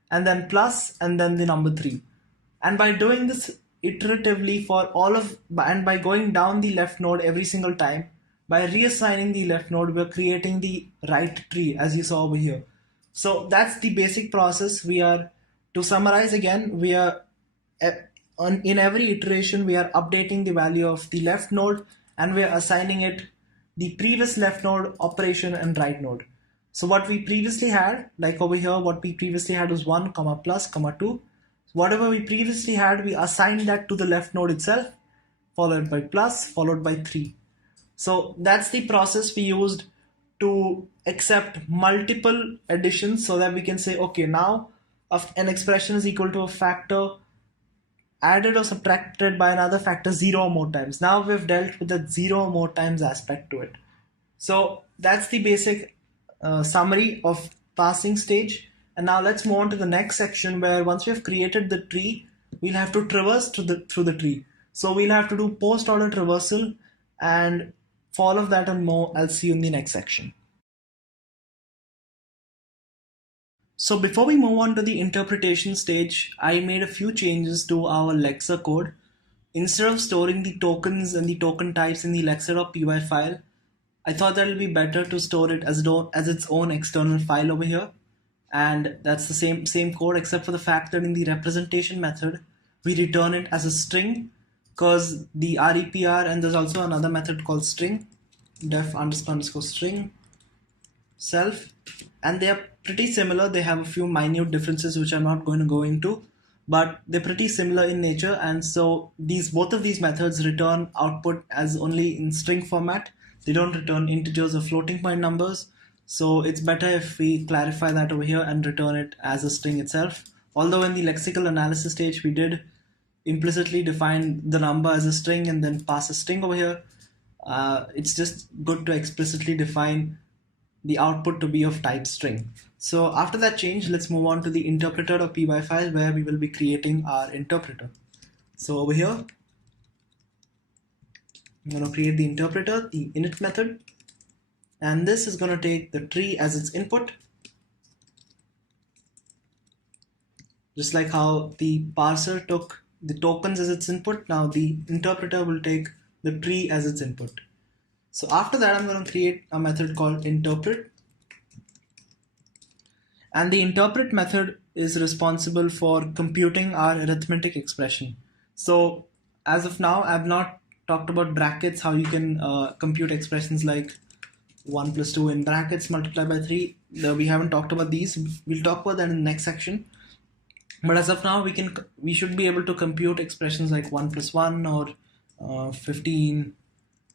and then plus, and then the number 3. And by doing this iteratively for all of, and by going down the left node every single time, by reassigning the left node, we're creating the right tree as you saw over here. So that's the basic process. To summarize again, in every iteration, we are updating the value of the left node and we are assigning it the previous left node operation and right node. So what we previously had, like over here, what we previously had was 1, comma plus, comma 2. Whatever we previously had, we assigned that to the left node itself, followed by plus, followed by 3. So that's the process we used to accept multiple additions so that we can say, okay, now an expression is equal to a factor added or subtracted by another factor 0 or more times. Now we've dealt with the 0 or more times aspect to it. So that's the basic summary of parsing stage. And now let's move on to the next section where once we have created the tree, we'll have to traverse through the tree. So we'll have to do post-order traversal, and for all of that and more, I'll see you in the next section. So before we move on to the interpretation stage, I made a few changes to our Lexer code. Instead of storing the tokens and the token types in the lexer.py file, I thought that it would be better to store it as its own external file over here. And that's the same code, except for the fact that in the representation method, we return it as a string, because the REPR, and there's also another method called string, def __ string self, and they are pretty similar. They have a few minute differences which I'm not going to go into, but they're pretty similar in nature. And so both of these methods return output as only in string format. They don't return integers or floating point numbers. So it's better if we clarify that over here and return it as a string itself. Although in the lexical analysis stage, we did implicitly define the number as a string and then pass a string over here. It's just good to explicitly define the output to be of type string. So after that change, let's move on to the interpreter.py file where we will be creating our interpreter. So over here, I'm going to create the interpreter, the init method, and this is going to take the tree as its input. Just like how the parser took the tokens as its input, now the interpreter will take the tree as its input. So after that, I'm going to create a method called interpret. And the interpret method is responsible for computing our arithmetic expression. So as of now, I've not talked about brackets, how you can compute expressions like 1 plus 2 in brackets multiplied by 3. We haven't talked about these. We'll talk about that in the next section. But as of now, we should be able to compute expressions like 1 plus 1 or 15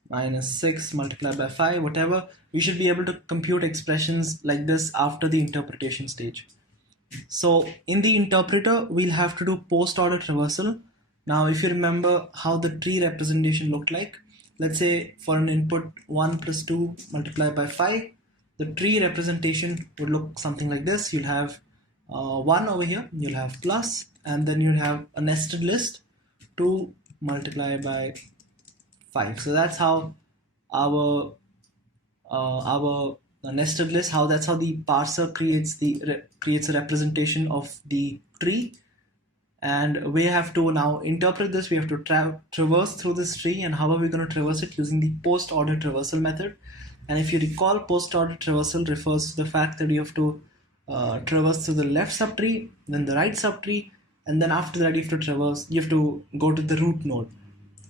minus 6 multiplied by 5, whatever. We should be able to compute expressions like this after the interpretation stage. So in the interpreter, we'll have to do post-order traversal. Now, if you remember how the tree representation looked like, let's say for an input 1 plus 2 multiplied by 5, the tree representation would look something like this. You'll have 1 over here, you'll have plus, and then you'll have a nested list 2 multiplied by 5. So that's how our nested list, that's how the parser creates a representation of the tree. And we have to now interpret this. We have to traverse through this tree. And how are we going to traverse it? Using the post-order traversal method. And if you recall, post-order traversal refers to the fact that you have to traverse through the left subtree, then the right subtree, and then after that you have to go to the root node.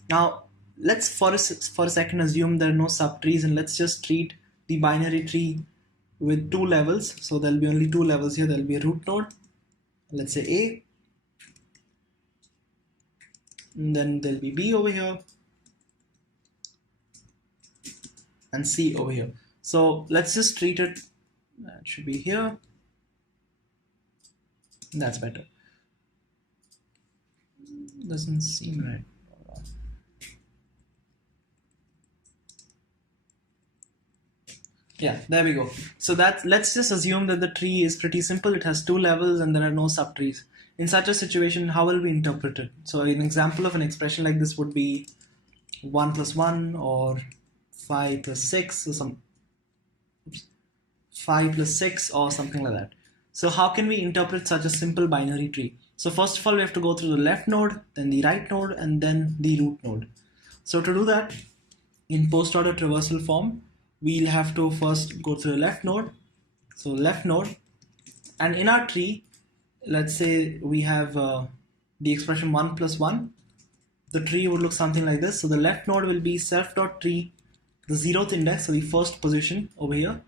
Now let's for a second assume there are no subtrees, and let's just treat the binary tree with 2 levels. So there'll be only 2 levels here. There'll be a root node, let's say A, and then there'll be B over here and C over here. So let's just treat it, that should be here. That's better. Doesn't seem right. Yeah, there we go. So let's just assume that the tree is pretty simple. It has 2 levels and there are no subtrees. In such a situation, how will we interpret it? So an example of an expression like this would be 1 plus 1 or 5 plus 6 or 5 plus 6 or something like that. So how can we interpret such a simple binary tree? So first of all, we have to go through the left node, then the right node, and then the root node. So to do that, in post order traversal form, we'll have to first go through the left node. So left node, and in our tree, let's say we have the expression 1 plus 1. The tree would look something like this. So the left node will be self.tree, the 0th index, so the first position over here.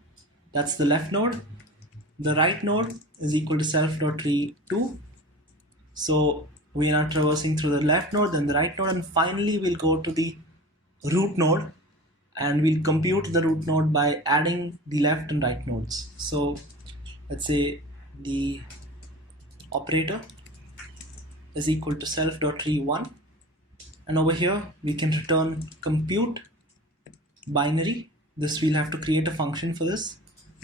That's the left node. The right node is equal to self.tree 2. So we are now traversing through the left node, then the right node, and finally we'll go to the root node, and we'll compute the root node by adding the left and right nodes. So let's say the operator is equal to self.tree1, and over here we can return compute binary. This we'll have to create a function for this,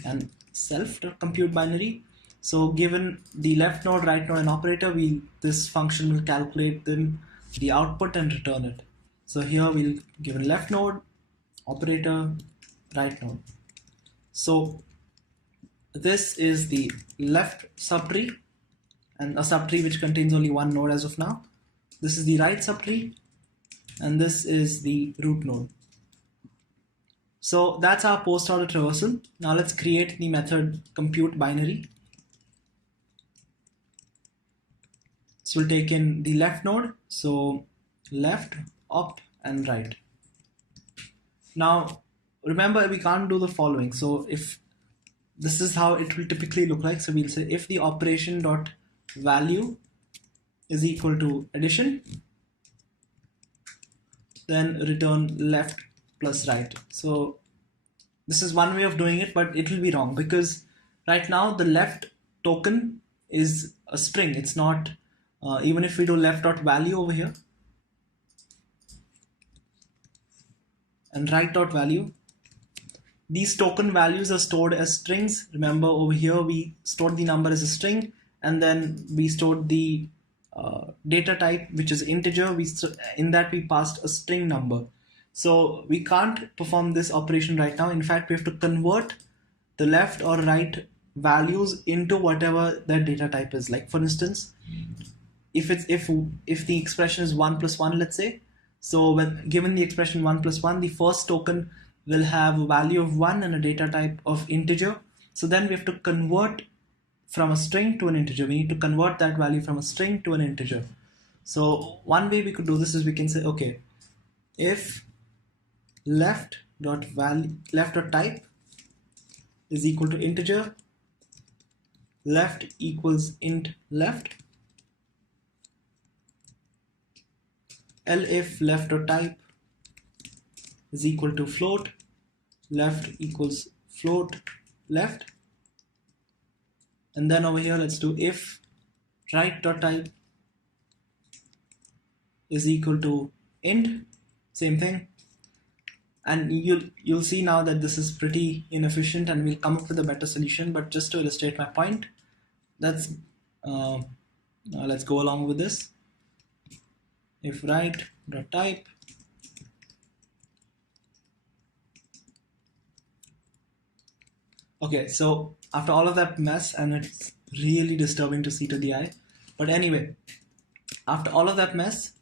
and self.compute binary. So given the left node, right node, and operator, this function will calculate then the output and return it. So here we'll give a left node, operator, right node. So this is the left subtree, and a subtree which contains only one node as of now. This is the right subtree, and this is the root node. So that's our post order traversal. Now let's create the method compute binary. So we'll take in the left node, so left, up, and right. Now remember, we can't do the following. So if this is how it will typically look like, so we'll say if the operation dot value is equal to addition, then return left plus right. So this is one way of doing it, but it will be wrong because right now the left token is a string. It's not, even if we do left dot value over here and right dot value, these token values are stored as strings. Remember, over here we stored the number as a string, and then we stored the data type, which is integer. In that we passed a string number. So we can't perform this operation right now. In fact, we have to convert the left or right values into whatever that data type is. Like for instance, if the expression is 1 plus 1, let's say, so when given the expression 1 plus 1, the first token will have a value of 1 and a data type of integer. So then we have to convert from a string to an integer. We need to convert that value from a string to an integer. So one way we could do this is we can say, okay, if left dot type is equal to integer, left equals int left, elif left dot type is equal to float, left equals float left, and then over here let's do if right dot type is equal to int, same thing. And you'll see now that this is pretty inefficient, and we'll come up with a better solution. But just to illustrate my point, let's go along with this. If right dot type okay, so after all of that mess, and it's really disturbing to see to the eye, but anyway, after all of that mess,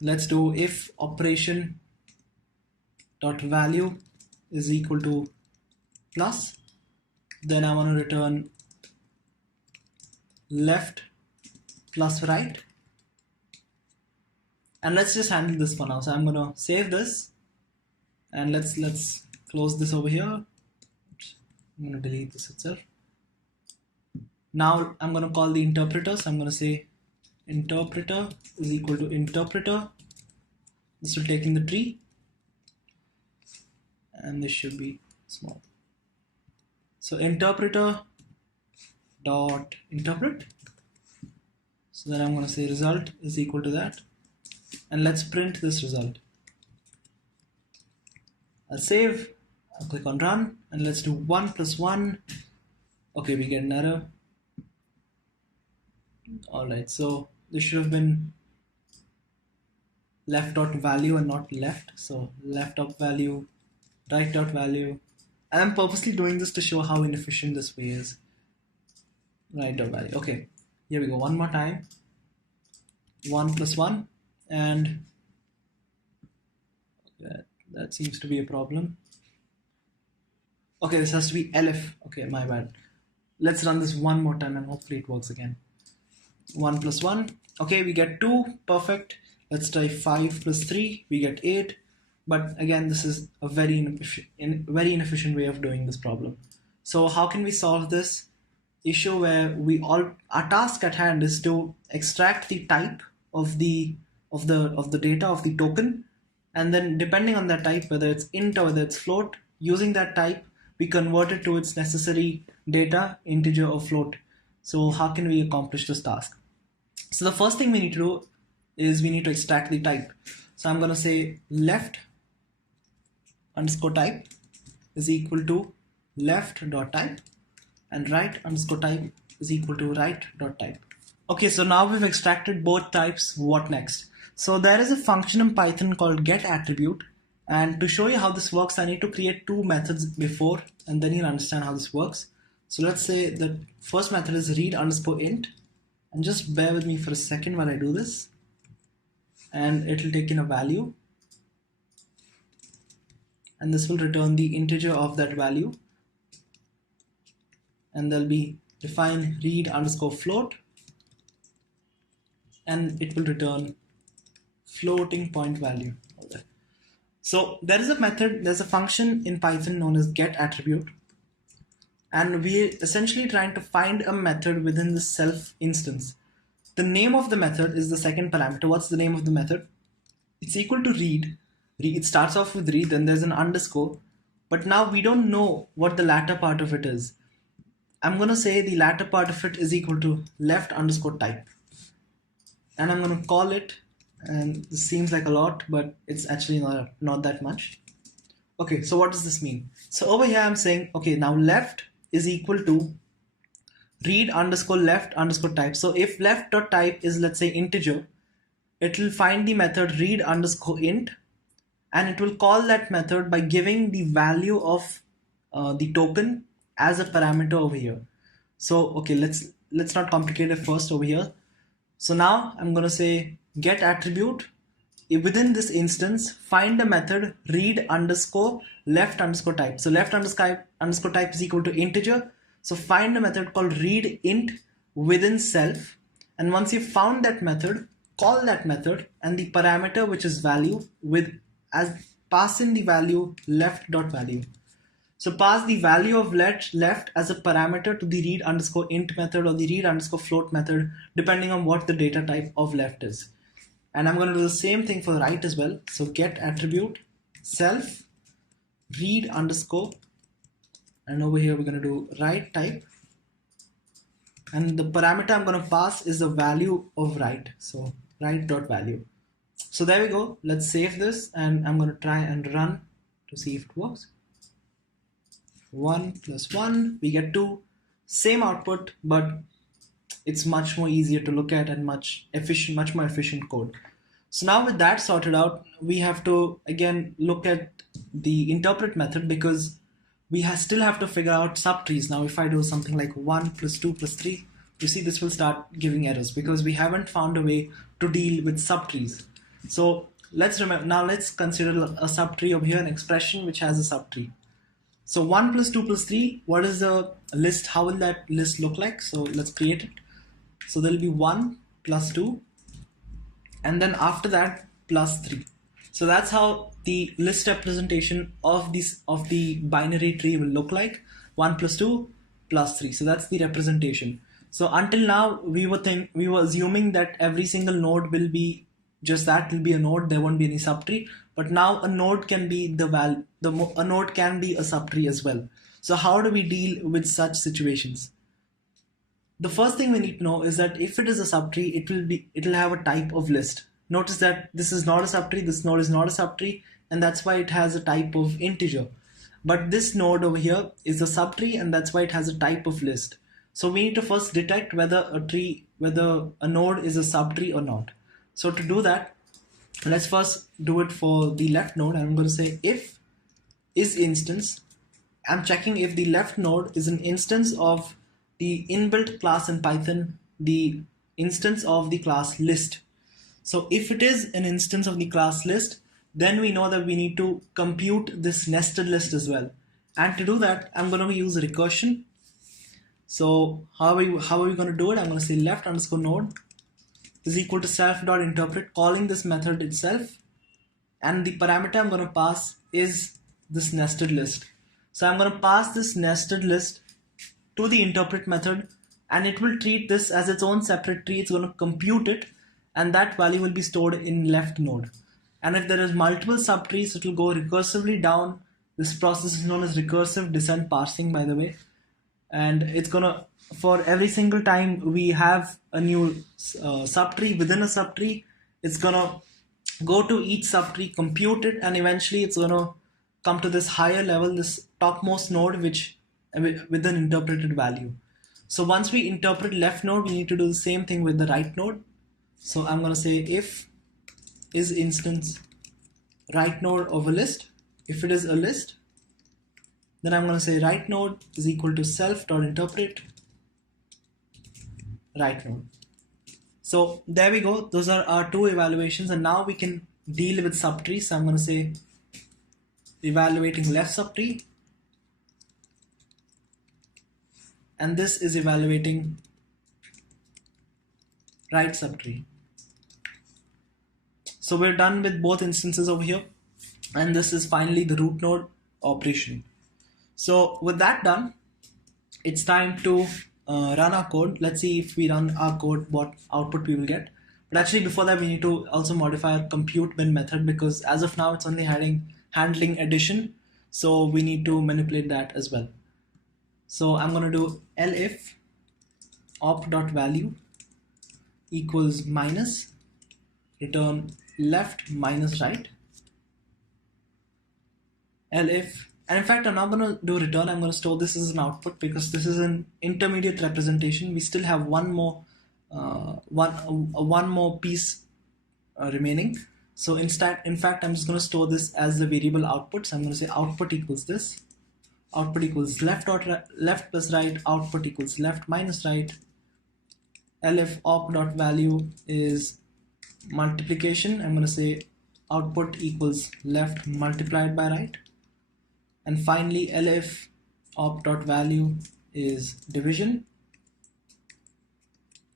let's do if operation dot value is equal to plus, then I want to return left plus right, and let's just handle this for now. So I'm gonna save this, and let's close this over here. Oops, I'm gonna delete this itself. Now I'm gonna call the interpreter. So I'm gonna say interpreter is equal to interpreter. This will take in the tree, and this should be small. So interpreter dot interpret. So then I'm going to say result is equal to that, and let's print this result. I'll save, I'll click on run, and let's do 1 plus 1. Okay, we get an error. Alright, so this should have been left dot value and not left. So left dot value, right dot value. And I'm purposely doing this to show how inefficient this way is. Right dot value. Okay. Here we go, one more time. 1 plus 1, and that seems to be a problem. Okay, this has to be elif. Okay, my bad. Let's run this one more time and hopefully it works again. 1 plus 1. Okay, we get 2. Perfect. Let's try 5 plus 3. We get 8. But again, this is a very inefficient way of doing this problem. So how can we solve this issue where our task at hand is to extract the type of the data of the token, and then depending on that type, whether it's int or whether it's float, using that type we convert it to its necessary data, integer or float. So how can we accomplish this task? So the first thing we need to do is we need to extract the type. So I'm going to say left underscore type is equal to left dot type, and right underscore type is equal to right dot type. Okay, so now we've extracted both types. What next? So there is a function in Python called getAttribute, and to show you how this works, I need to create two methods before, and then you'll understand how this works. So let's say the first method is read underscore int, and just bear with me for a second while I do this, and it will take in a value, and this will return the integer of that value, and there'll be define read underscore float, and it will return floating point value. So there's a function in Python known as getAttribute, and we're essentially trying to find a method within the self instance. The name of the method is the second parameter. What's the name of the method? It's equal to read. It starts off with read, then there's an underscore, but now we don't know what the latter part of it is. I'm going to say the latter part of it is equal to left underscore type, and I'm going to call it, and this seems like a lot, but it's actually not that much. Okay, so what does this mean? So over here I'm saying, okay, now left is equal to read underscore left underscore type. So if left dot type is, let's say, integer, it will find the method read underscore int, and it will call that method by giving the value of the token as a parameter over here. So okay, let's not complicate it first over here. So now I'm going to say getAttribute, within this instance find a method read underscore left underscore type. So left underscore type is equal to integer, so find a method called read int within self, and once you've found that method, call that method, and the parameter, which is value, pass in the value left dot value. So pass the value of left as a parameter to the read underscore int method or the read underscore float method, depending on what the data type of left is. And I'm going to do the same thing for the right as well. So getAttribute self read underscore, and over here we're going to do right type, and the parameter I'm going to pass is the value of right, so right dot value. So there we go. Let's save this, and I'm going to try and run to see if it works. 1 plus 1, we get 2, same output, but it's much more easier to look at and much more efficient code. So now with that sorted out, we have to again look at the interpret method, because we still have to figure out subtrees. Now if I do something like 1 plus 2 plus 3, you see this will start giving errors because we haven't found a way to deal with subtrees. So let's consider a subtree over here, an expression which has a subtree. So 1 plus 2 plus 3, what is the list? How will that list look like? So let's create it. So there will be 1 plus 2, and then after that plus 3. So that's how the list representation of the binary tree will look like. 1 plus 2 plus 3. So that's the representation. So until now we were assuming that every single node will be just that, will be a node, there won't be any subtree. But now a node can be a node can be a subtree as well. So how do we deal with such situations? The first thing we need to know is that if it is a subtree, it'll have a type of list. Notice that this is not a subtree, this node is not a subtree, and that's why it has a type of integer. But this node over here is a subtree, and that's why it has a type of list. So we need to first detect whether a node is a subtree or not. So to do that, let's first do it for the left node. I'm going to say if is instance. I'm checking if the left node is an instance of the inbuilt class in Python the instance of the class list. So if it is an instance of the class list, then we know that we need to compute this nested list as well. And to do that, I'm going to use recursion. So how are we going to do it? I'm going to say left underscore node is equal to self.interpret, calling this method itself. And the parameter I'm going to pass is this nested list. So I'm going to pass this nested list to the interpret method, and it will treat this as its own separate tree. It's going to compute it, and that value will be stored in left node. And if there is multiple subtrees, it will go recursively down. This process is known as recursive descent parsing, by the way. And it's gonna, for every single time we have a new subtree within a subtree, it's gonna go to each subtree, compute it, and eventually it's gonna come to this higher level, this topmost node, which with an interpreted value. So once we interpret left node, we need to do the same thing with the right node. So I'm gonna say if is instance right node of a list. If it is a list, then I'm going to say right node is equal to self.interpret right node. So there we go. Those are our two evaluations, and now we can deal with subtrees. So I'm going to say evaluating left subtree, and this is evaluating right subtree. So we're done with both instances over here, and this is finally the root node operation. So with that done, it's time to run our code. Let's see if we run our code, what output we will get. But actually before that, we need to also modify our compute bin method, because as of now it's only handling addition. So we need to manipulate that as well. So I'm going to do elif op.value equals minus return left minus right. Elif, and in fact I'm not going to do return, I'm going to store this as an output because this is an intermediate representation. We still have one more piece remaining. So in fact I'm just going to store this as the variable output. So I'm going to say output equals this, output equals left plus right, output equals left minus right. Elif op.value is multiplication. I'm going to say output equals left multiplied by right. And finally elif op.value is division.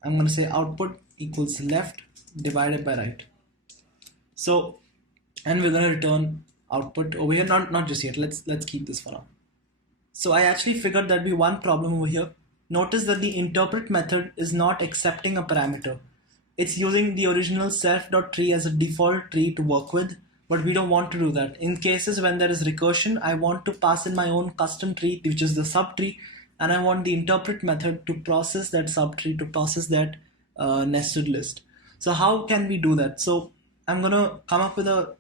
I'm going to say output equals left divided by right. So, and we're going to return output over here. Not just yet. Let's keep this for now. So I actually figured there'd be one problem over here. Notice that the interpret method is not accepting a parameter. It's using the original self.tree as a default tree to work with, but we don't want to do that. In cases when there is recursion, I want to pass in my own custom tree, which is the subtree, and I want the interpret method to process that subtree, to process that nested list. So how can we do that? So I'm going to come up with a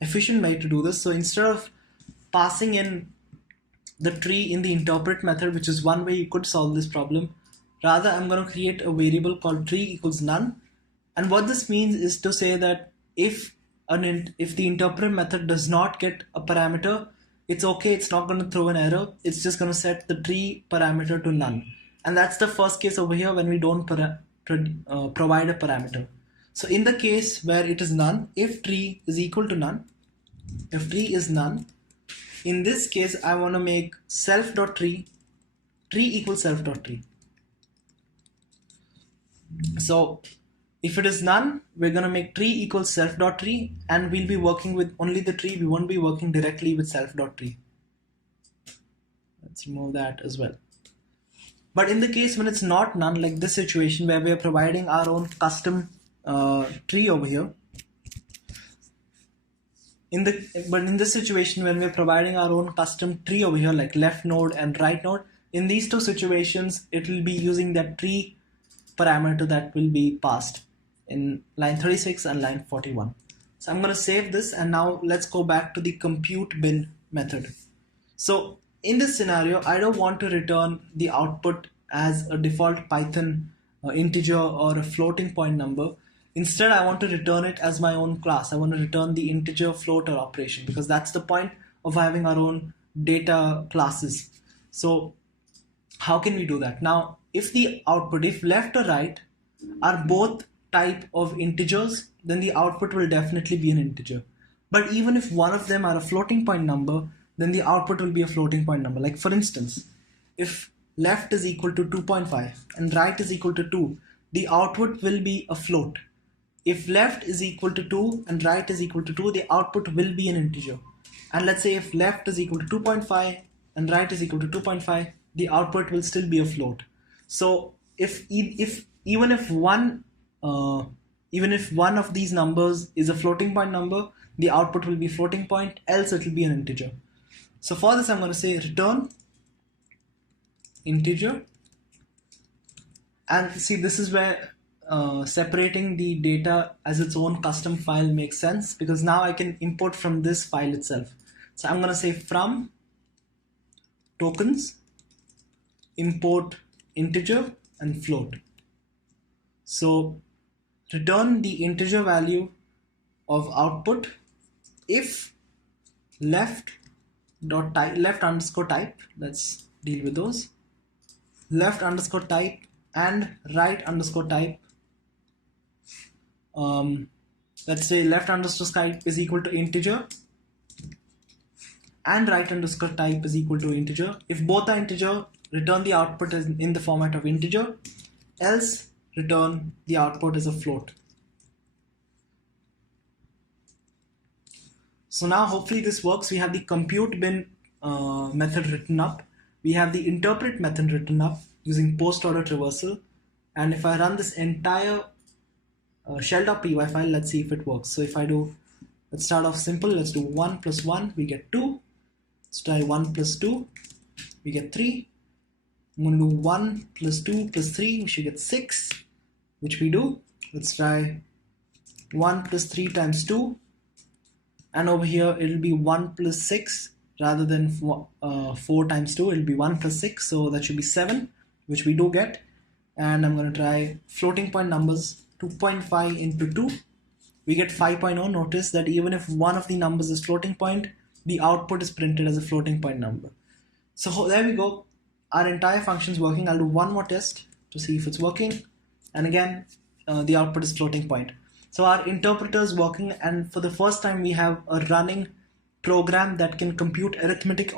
efficient way to do this. So instead of passing in the tree in the interpret method, which is one way you could solve this problem, rather I'm going to create a variable called tree equals none. And what this means is to say that if the interpret method does not get a parameter, it's okay, it's not going to throw an error, it's just going to set the tree parameter to none. And that's the first case over here when we don't provide a parameter. So in the case where it is none, if tree is equal to none, if tree is none, in this case I want to make self.tree, tree equals self.tree. So if it is none, we're going to make tree equals self.tree, and we'll be working with only the tree. We won't be working directly with self.tree. Let's remove that as well. But in the case when it's not none, like this situation where we are providing our own custom tree over here, in this situation when we're providing our own custom tree over here, like left node and right node, in these two situations it will be using that tree parameter that will be passed in line 36 and line 41. So I'm going to save this, and now let's go back to the compute bin method. So in this scenario, I don't want to return the output as a default Python integer or a floating point number. Instead, I want to return it as my own class. I want to return the integer floater operation, because that's the point of having our own data classes. So How can we do that? Now, if the output, if left or right are both type of integers, then the output will definitely be an integer. But even if one of them are a floating point number, then the output will be a floating point number. Like for instance, if left is equal to 2.5 and right is equal to 2, the output will be a float. If left is equal to 2 and right is equal to 2, the output will be an integer. And let's say if left is equal to 2.5 and right is equal to 2.5, the output will still be a float. So if even if one of these numbers is a floating point number, the output will be floating point, else it will be an integer. So for this I'm going to say return integer, and see, this is where separating the data as its own custom file makes sense, because now I can import from this file itself. So I'm going to say from tokens import integer and float. So return the integer value of output if left underscore type, let's deal with those, left underscore type and right underscore type, let's say left underscore type is equal to integer and right underscore type is equal to integer. If both are integer, return the output as in the format of integer, else return the output as a float. So now hopefully this works. We have the compute bin method written up. We have the interpret method written up using post order traversal. And if I run this entire shell.py file, let's see if it works. So if I do, let's start off simple. Let's do 1 plus 1, we get 2. Let's try 1 plus 2, we get 3. I'm going to do 1 plus 2 plus 3, we should get 6, which we do. Let's try 1 plus 3 times 2. And over here it will be 1 plus 6 rather than 4 times 2, it will be 1 plus 6, so that should be 7, which we do get. And I'm going to try floating point numbers, 2.5 into 2, we get 5.0. Notice that even if one of the numbers is floating point, the output is printed as a floating point number. So there we go, our entire function is working. I'll do one more test to see if it's working, and again the output is floating point. So our interpreter is working, and for the first time we have a running program that can compute arithmetic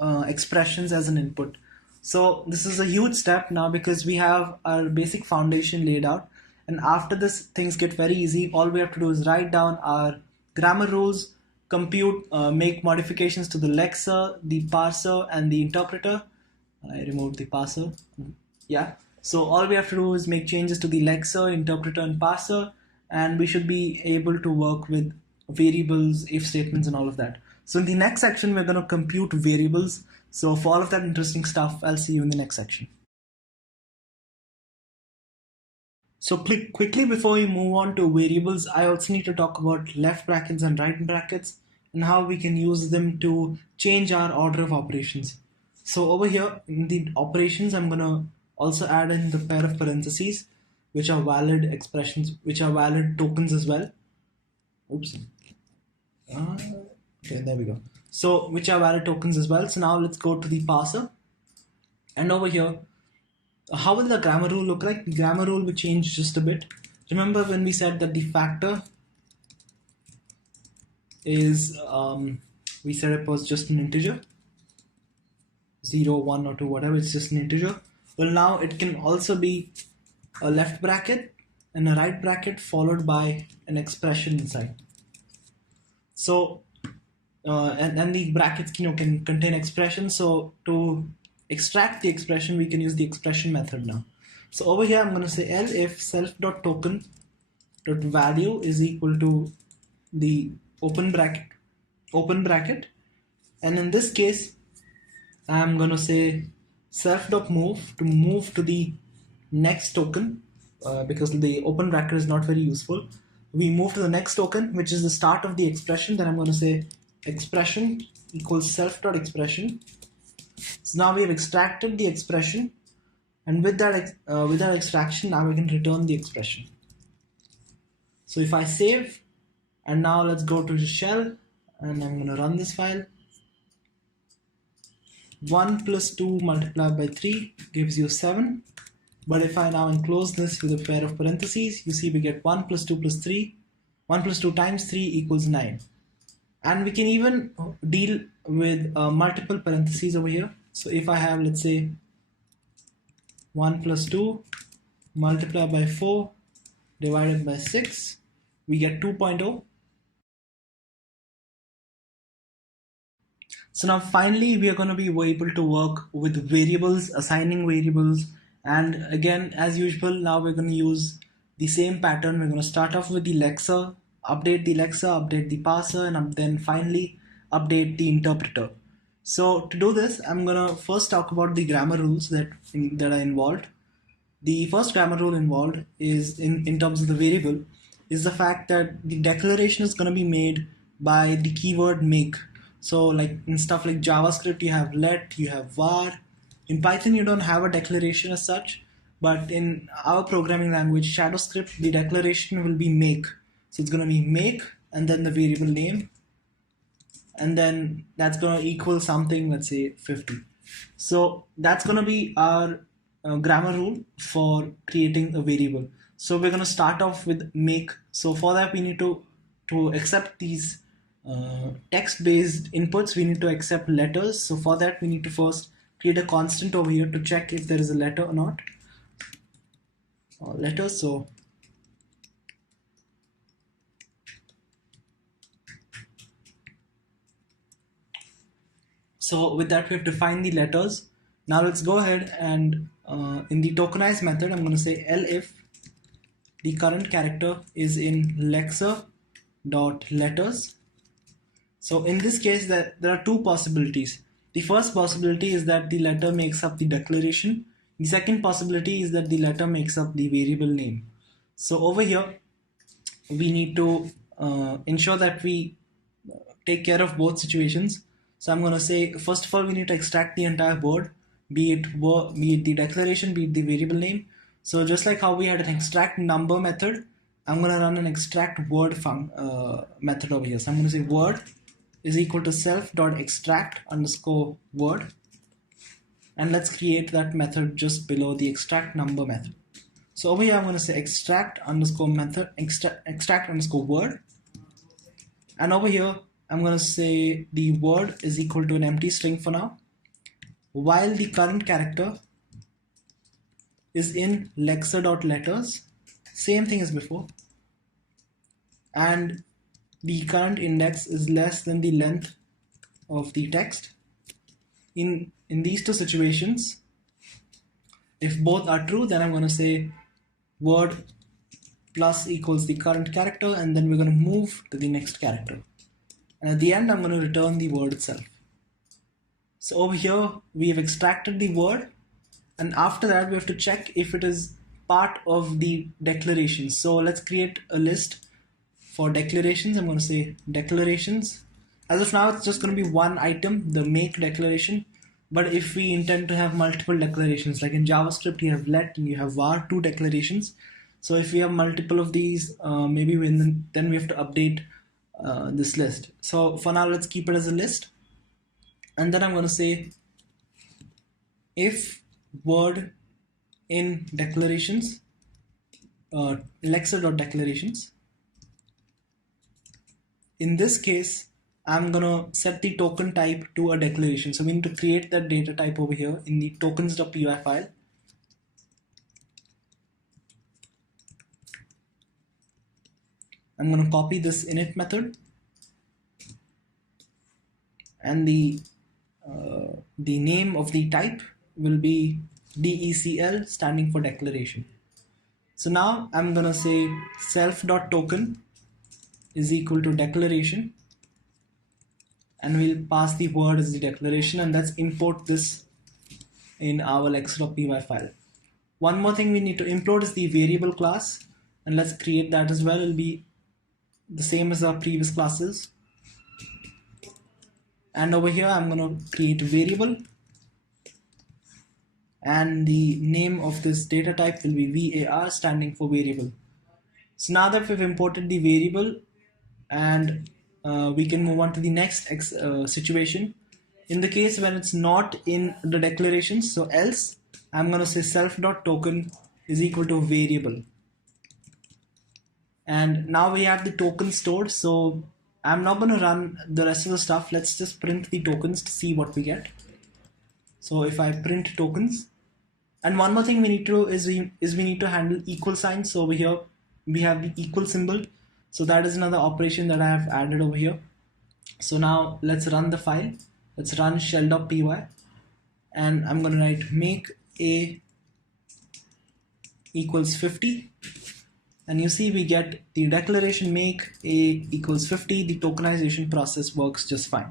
expressions as an input. So this is a huge step now, because we have our basic foundation laid out, and after this things get very easy. All we have to do is write down our grammar rules, compute, make modifications to the lexer, the parser and the interpreter. I removed the parser. Yeah. So all we have to do is make changes to the lexer, interpreter and parser, and we should be able to work with variables, if statements and all of that. So in the next section, we're going to compute variables. So for all of that interesting stuff, I'll see you in the next section. So quickly before we move on to variables, I also need to talk about left brackets and right brackets and how we can use them to change our order of operations. So over here in the operations, I'm going to also add in the pair of parentheses, which are valid expressions, which are valid tokens as well. Oops. Okay, there we go. So which are valid tokens as well. So now let's go to the parser. And over here, how will the grammar rule look like? The grammar rule will change just a bit. Remember when we said that the factor is, we said it was just an integer, 0, 1 or 2, whatever, it's just an integer. Well, now it can also be a left bracket and a right bracket followed by an expression inside. So and the brackets can contain expressions. So to extract the expression, we can use the expression method now. So over here I'm going to say elif self.token.value is equal to the open bracket, and in this case I'm going to say self.move to move to the next token, because the open bracket is not very useful. We move to the next token, which is the start of the expression. Then I'm going to say expression equals self.expression. So now we have extracted the expression, and with that extraction, now we can return the expression. So if I save, and now let's go to the shell, and I'm going to run this file. 1 plus 2 multiplied by 3 gives you 7. But if I now enclose this with a pair of parentheses, you see we get 1 plus 2 plus 3. 1 plus 2 times 3 equals 9. And we can even deal with multiple parentheses over here. So if I have, let's say, 1 plus 2 multiplied by 4 divided by 6, we get 2.0. So now finally we are going to be able to work with variables, assigning variables, and again as usual now we're going to use the same pattern. We're going to start off with the lexer, update the lexer, update the parser, and then finally update the interpreter. So to do this, I'm going to first talk about the grammar rules that are involved. The first grammar rule involved is in terms of the variable is the fact that the declaration is going to be made by the keyword make. So like in stuff like JavaScript, you have let, you have var. In Python, you don't have a declaration as such, but in our programming language, ShadowScript, the declaration will be make. So it's going to be make and then the variable name, and then that's going to equal something, let's say 50. So that's going to be our grammar rule for creating a variable. So we're going to start off with make. So for that we need to accept these text-based inputs, we need to accept letters. So for that we need to first create a constant over here to check if there is a letter or not. Letters. So with that we have defined the letters. Now let's go ahead and in the tokenize method I'm going to say elif the current character is in lexer.letters. So in this case there are two possibilities. The first possibility is that the letter makes up the declaration. The second possibility is that the letter makes up the variable name. So over here we need to ensure that we take care of both situations. So I'm going to say first of all we need to extract the entire word, be it the declaration, be it the variable name. So just like how we had an extract number method, I'm going to run an extract word method over here. So I'm going to say word is equal to self.extract underscore word, and let's create that method just below the extract number method. So over here I'm going to say extract underscore method extract underscore word, and over here I'm going to say the word is equal to an empty string for now, while the current character is in lexer.letters, same thing as before, and the current index is less than the length of the text. In these two situations, if both are true, then I'm going to say word plus equals the current character, and then we're going to move to the next character. And at the end, I'm going to return the word itself. So over here, we have extracted the word, and after that, we have to check if it is part of the declaration. So let's create a list for declarations. I'm going to say declarations. As of now, it's just going to be one item, the make declaration. But if we intend to have multiple declarations, like in JavaScript, you have let and you have var, two declarations. So if we have multiple of these, maybe then we have to update this list. So for now, let's keep it as a list. And then I'm going to say if word in declarations, lexer.declarations. In this case, I'm going to set the token type to a declaration. So we need to create that data type over here in the tokens.py file. I'm going to copy this init method, and the name of the type will be DECL, standing for declaration. So now I'm going to say self.token is equal to declaration, and we'll pass the word as the declaration, and let's import this in our lexer.py file. One more thing we need to import is the variable class, and let's create that as well. It'll be the same as our previous classes. And over here I'm going to create a variable, and the name of this data type will be var, standing for variable. So now that we've imported the variable, and we can move on to the next situation. In the case when it's not in the declaration, so else I'm going to say self.token is equal to variable. And now we have the token stored, so I'm not going to run the rest of the stuff. Let's just print the tokens to see what we get. So if I print tokens, and one more thing we need to do is we need to handle equal signs. So over here we have the equal symbol, so that is another operation that I have added over here. So now let's run the file. Let's run shell.py, and I'm going to write make a equals 50, and you see we get the declaration make a equals 50. The tokenization process works just fine.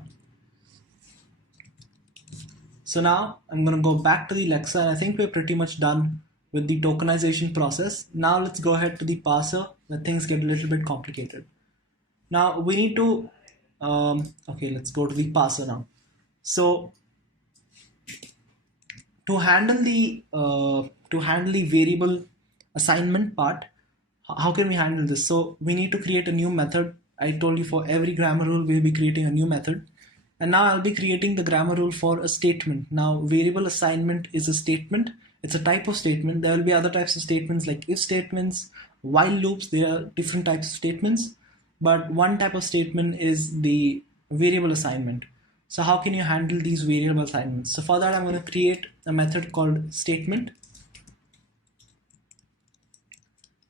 So now I'm going to go back to the Alexa, and I think we're pretty much done with the tokenization process. Now let's go ahead to the parser where things get a little bit complicated. Now we need to okay, let's go to the parser now. So to handle the variable assignment part, how can we handle this? So we need to create a new method. I told you for every grammar rule we'll be creating a new method, and now I'll be creating the grammar rule for a statement. Now variable assignment is a statement. It's a type of statement. There will be other types of statements like if statements, while loops. There are different types of statements, but one type of statement is the variable assignment. So how can you handle these variable assignments? So for that I'm going to create a method called statement.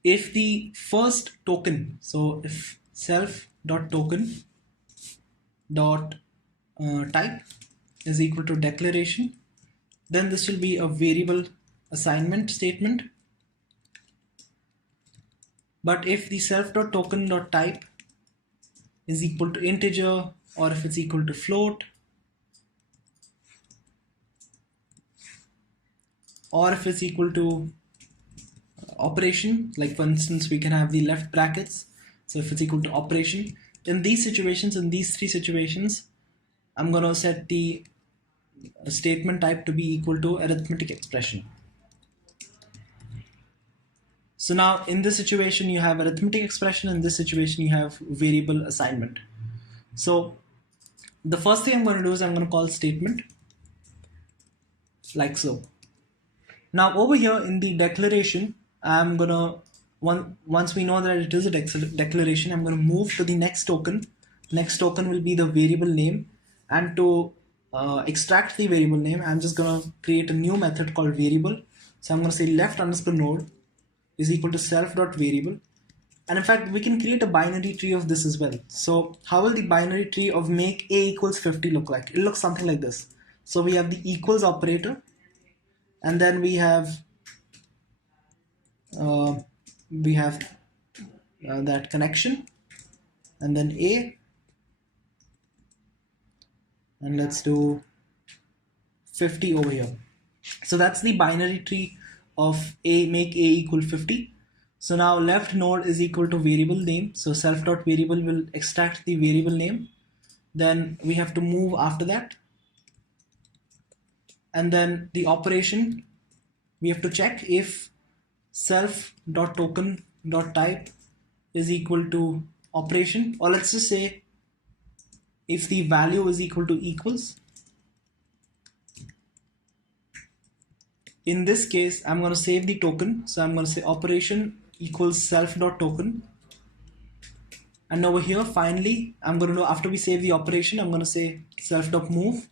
If the first token, so if self.token dot type is equal to declaration, then this will be a variable assignment statement. But if the self.token dot type is equal to integer, or if it's equal to float, or if it's equal to operation, like for instance we can have the left brackets, so if it's equal to operation, in these situations, in these three situations, I'm going to set the statement type to be equal to arithmetic expression. So now in this situation you have arithmetic expression, in this situation you have variable assignment. So the first thing I'm going to do is I'm going to call statement like so. Now over here in the declaration, I'm gonna once we know that it is a declaration, I'm gonna move to the next token. Next token will be the variable name, and to extract the variable name, I'm just gonna create a new method called variable. So I'm gonna say left underscore node is equal to self.variable, and in fact we can create a binary tree of this as well. So how will the binary tree of make a equals 50 look like? It looks something like this. So we have the equals operator, and then we have that connection, and then a, and let's do 50 over here. So that's the binary tree of a make a equal 50. So now left node is equal to variable name, so self.variable will extract the variable name. Then we have to move after that, and then the operation, we have to check if self.token.type is equal to operation, or let's just say if the value is equal to equals. In this case I'm going to save the token, so I'm going to say operation equals self.token, and over here finally I'm going to do, after we save the operation, I'm going to say self.move,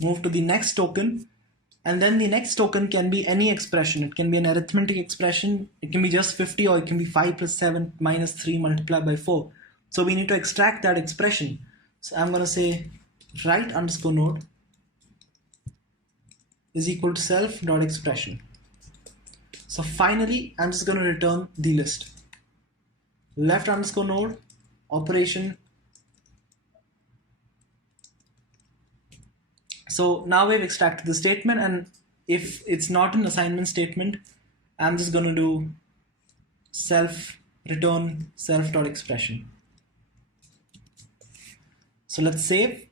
move to the next token. And then the next token can be any expression. It can be an arithmetic expression, it can be just 50, or it can be 5 plus 7 minus 3 multiplied by 4. So we need to extract that expression. So I'm going to say right underscore node is equal to self.expression. So finally I'm just going to return the list. Left underscore node operation. So now we've extracted the statement, and if it's not an assignment statement, I'm just going to do self return self.expression. So let's save,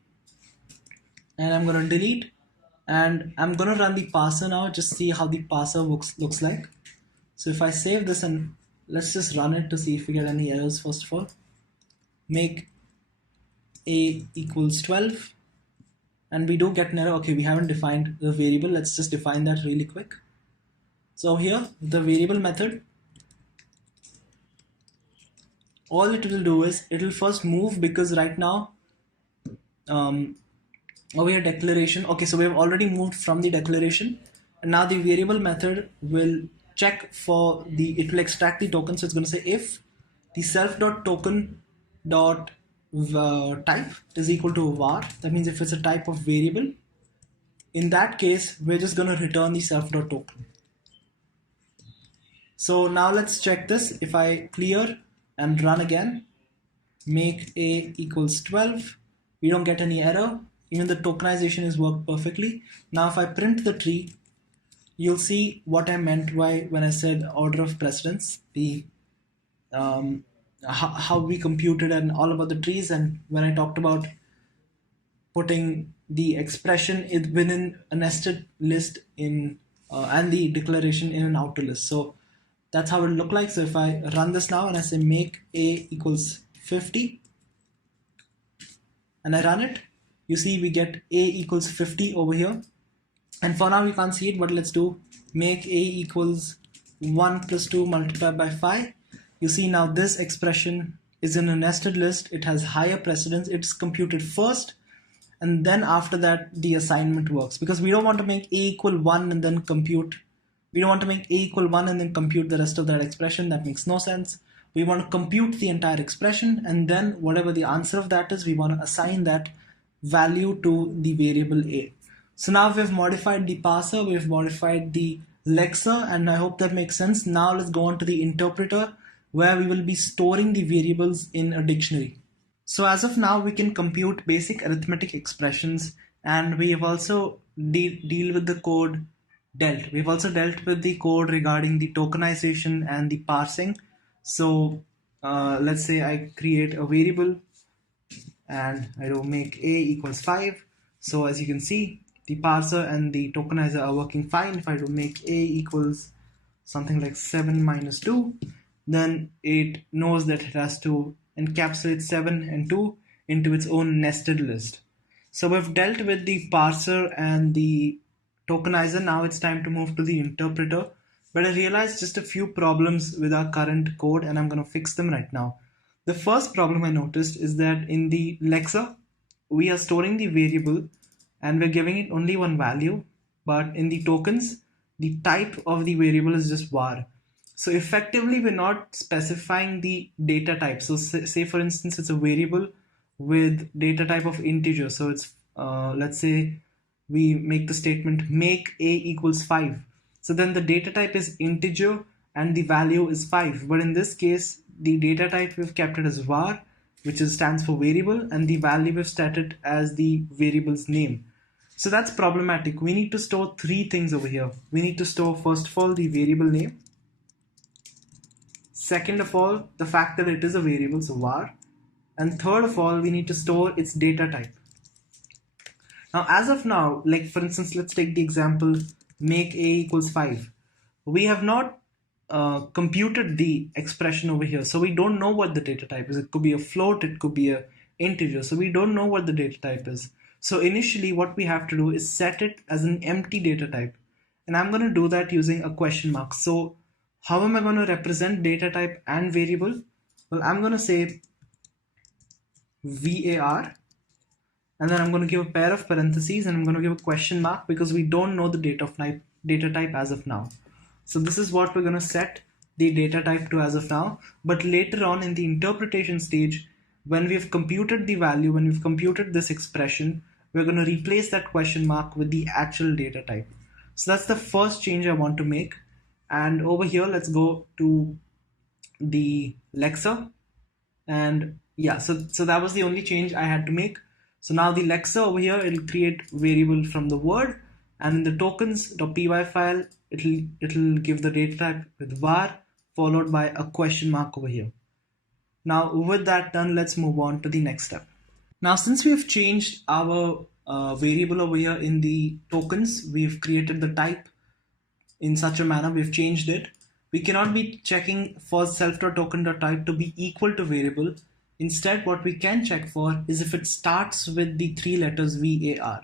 and I'm going to delete, and I'm going to run the parser now, just see how the parser looks like. So if I save this, and let's just run it to see if we get any errors. First of all, make a equals 12, and we do get an error. Okay, we haven't defined the variable. Let's just define that really quick. So here, the variable method, all it will do is it will first move, because right now over here declaration, okay, so we have already moved from the declaration, and now the variable method will check for the, it will extract the token. So it's going to say if the self dot token dot type is equal to var, that means if it's a type of variable, in that case we're just going to return the self dot token. So now let's check this. If I clear and run again, make a equals 12, we don't get any error. Even the tokenization is worked perfectly. Now if I print the tree, you'll see what I meant by when I said order of precedence, the how we computed and all about the trees, and when I talked about putting the expression within a nested list in and the declaration in an outer list. So that's how it look like. So if I run this now and I say make a equals 50 and I run it, you see we get a equals 50 over here. And for now you can't see it, but let's do make a equals 1 plus 2 multiplied by 5. You see now this expression is in a nested list. It has higher precedence. It's computed first, and then after that the assignment works, because we don't want to make a equal 1 and then compute. We don't want to make a equal 1 and then compute the rest of that expression. That makes no sense. We want to compute the entire expression, and then whatever the answer of that is, we want to assign that value to the variable a. So now we've modified the parser, we've modified the lexer, and I hope that makes sense. Now let's go on to the interpreter, where we will be storing the variables in a dictionary. So as of now, we can compute basic arithmetic expressions, and we have also deal with the code dealt. We've also dealt with the code regarding the tokenization and the parsing. So let's say I create a variable and I do make a equals 5. So as you can see, the parser and the tokenizer are working fine. If I do make a equals something like 7 minus 2, then it knows that it has to encapsulate 7 and 2 into its own nested list. So we've dealt with the parser and the tokenizer. Now it's time to move to the interpreter. But I realized just a few problems with our current code, and I'm going to fix them right now. The first problem I noticed is that in the lexer, we are storing the variable and we're giving it only one value, but in the tokens, the type of the variable is just var. So effectively, we're not specifying the data type. So say for instance, it's a variable with data type of integer. So it's, let's say we make the statement make a equals 5. So then the data type is integer and the value is 5. But in this case, the data type we've kept it as var, which stands for variable, and the value we've set it as the variable's name. So that's problematic. We need to store three things over here. We need to store, first of all, the variable name. Second of all, the fact that it is a variable, so var. And third of all, we need to store its data type. Now, as of now, like for instance, let's take the example, make a equals 5. We have not computed the expression over here. So we don't know what the data type is. It could be a float, it could be a integer. So we don't know what the data type is. So initially what we have to do is set it as an empty data type. And I'm going to do that using a question mark. So how am I going to represent data type and variable? Well, I'm going to say var, and then I'm going to give a pair of parentheses, and I'm going to give a question mark because we don't know the data type as of now. So this is what we're going to set the data type to as of now. But later on in the interpretation stage, when we've computed the value, when we've computed this expression, we're going to replace that question mark with the actual data type. So that's the first change I want to make. And over here, let's go to the lexer. And yeah, so that was the only change I had to make. So now the lexer over here, it'll create variable from the word, and in the tokens.py file, it'll give the data type with var followed by a question mark over here. Now with that done, let's move on to the next step. Now since we have changed our variable over here in the tokens, we've created the type in such a manner, we've changed it. We cannot be checking for self.token.type to be equal to variable. Instead, what we can check for is if it starts with the three letters VAR.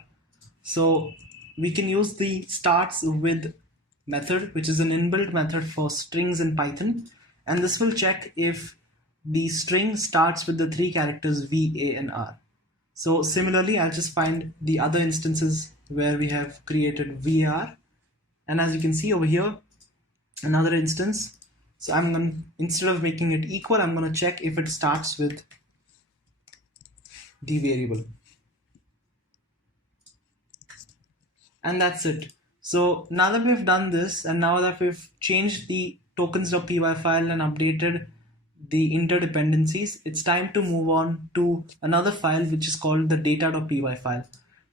So we can use the starts with method, which is an inbuilt method for strings in Python, and this will check if the string starts with the three characters V, A, and R. So similarly, I'll just find the other instances where we have created var, and as you can see over here, another instance. So I'm going to, instead of making it equal, I'm going to check if it starts with the variable. And that's it. So now that we've done this, and now that we've changed the tokens.py file and updated the interdependencies, it's time to move on to another file which is called the data.py file.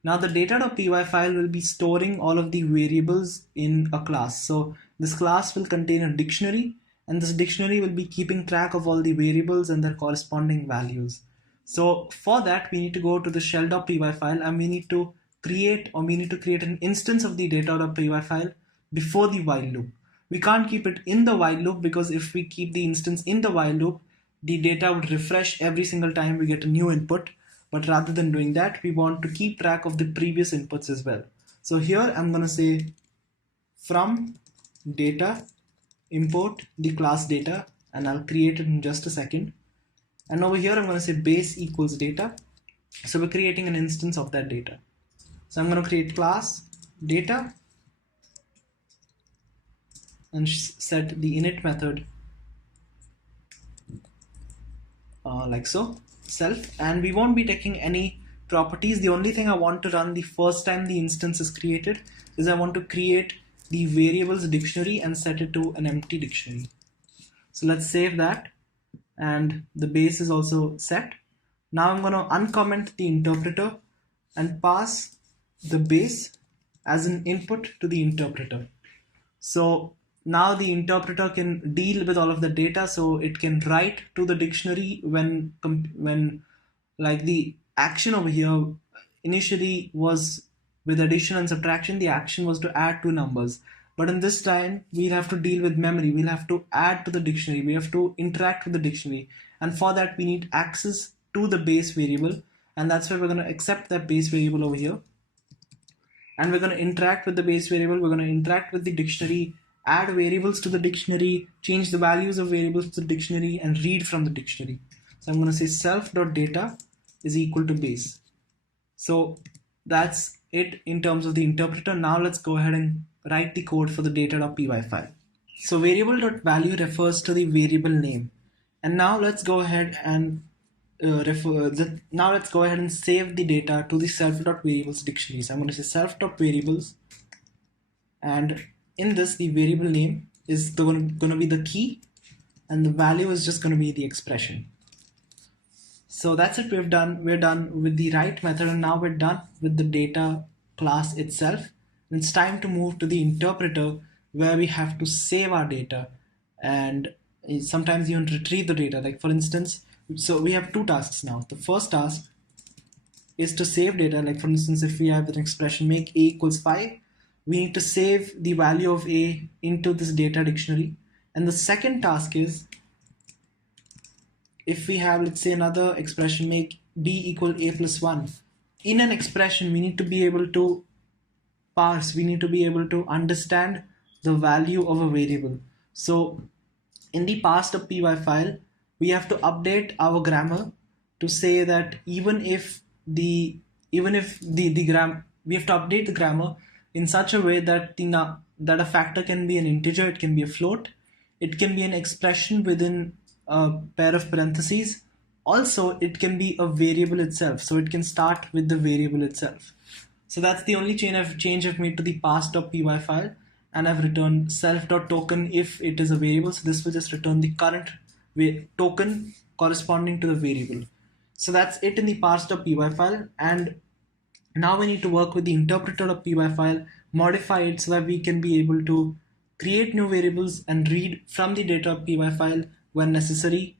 Now the data.py file will be storing all of the variables in a class. So this class will contain a dictionary, and this dictionary will be keeping track of all the variables and their corresponding values. So for that, we need to go to the shell.py file, and we need to create an instance of the data.py file before the while loop. We can't keep it in the while loop, because if we keep the instance in the while loop, the data would refresh every single time we get a new input. But rather than doing that, we want to keep track of the previous inputs as well. So here I'm going to say from data import the class data, and I'll create it in just a second. And over here I'm going to say base equals data. So we're creating an instance of that data. So I'm going to create class data and set the init method like so, self, and we won't be taking any properties. The only thing I want to run the first time the instance is created is I want to create the variables dictionary and set it to an empty dictionary. So let's save that, and the base is also set. Now I'm going to uncomment the interpreter and pass the base as an input to the interpreter. So now the interpreter can deal with all of the data, so it can write to the dictionary when like the action over here initially was with addition and subtraction, the action was to add two numbers. But in this time, we'll have to deal with memory. We'll have to add to the dictionary. We have to interact with the dictionary. And for that, we need access to the base variable. And that's why we're going to accept that base variable over here. And we're going to interact with the base variable. We're going to interact with the dictionary, add variables to the dictionary, change the values of variables to the dictionary, and read from the dictionary. So I'm going to say self.data is equal to base. So that's it in terms of the interpreter. Now let's go ahead and write the code for the data.py file. So variable.value refers to the variable name. And now let's go ahead and save the data to the self.variables dictionary. So I'm going to say self.variables, and in this the variable name is going to be the key, and the value is just going to be the expression. So that's it. We're done with the write method, and now we're done with the data class itself. And it's time to move to the interpreter, where we have to save our data and sometimes even retrieve the data. Like for instance, so we have two tasks now. The first task is to save data. Like for instance, if we have an expression make a equals 5, we need to save the value of a into this data dictionary. And the second task is, if we have, let's say, another expression make b equal a plus 1, in an expression we need to be able to parse, we need to be able to understand the value of a variable. So in the parse.py file, we have to update our grammar to say that we have to update the grammar in such a way that that a factor can be an integer, it can be a float, it can be an expression within a pair of parentheses. Also, it can be a variable itself, so it can start with the variable itself. So that's the only change I've made to the parse.py file, and I've returned self.token if it is a variable. So this will just return the current token corresponding to the variable. So that's it in the parse.py file, and now we need to work with the interpreter.py file, modify it so that we can be able to create new variables and read from the data.py file when necessary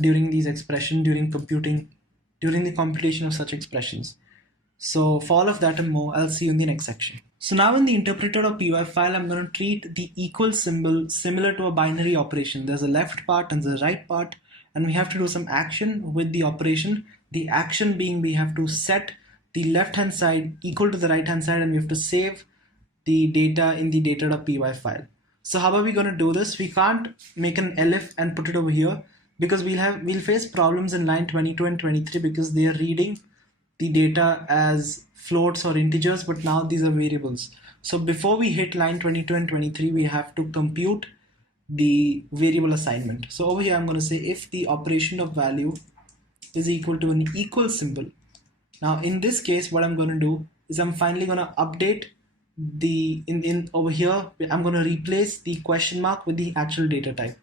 during these expressions, during the computation of such expressions. So for all of that and more, I'll see you in the next section. So now in the interpreter.py file, I'm going to treat the equal symbol similar to a binary operation. There's a left part and there's a right part, and we have to do some action with the operation. The action being we have to set the left hand side equal to the right hand side, and we have to save the data in the data.py file. So how are we going to do this? We can't make an elif and put it over here, because we'll face problems in line 22 and 23 because they are reading the data as floats or integers, but now these are variables. So before we hit line 22 and 23, we have to compute the variable assignment. So over here I'm going to say if the operation of value is equal to an equal symbol. Now in this case, what I'm going to do is I'm finally going to update the in over here. I'm going to replace the question mark with the actual data type.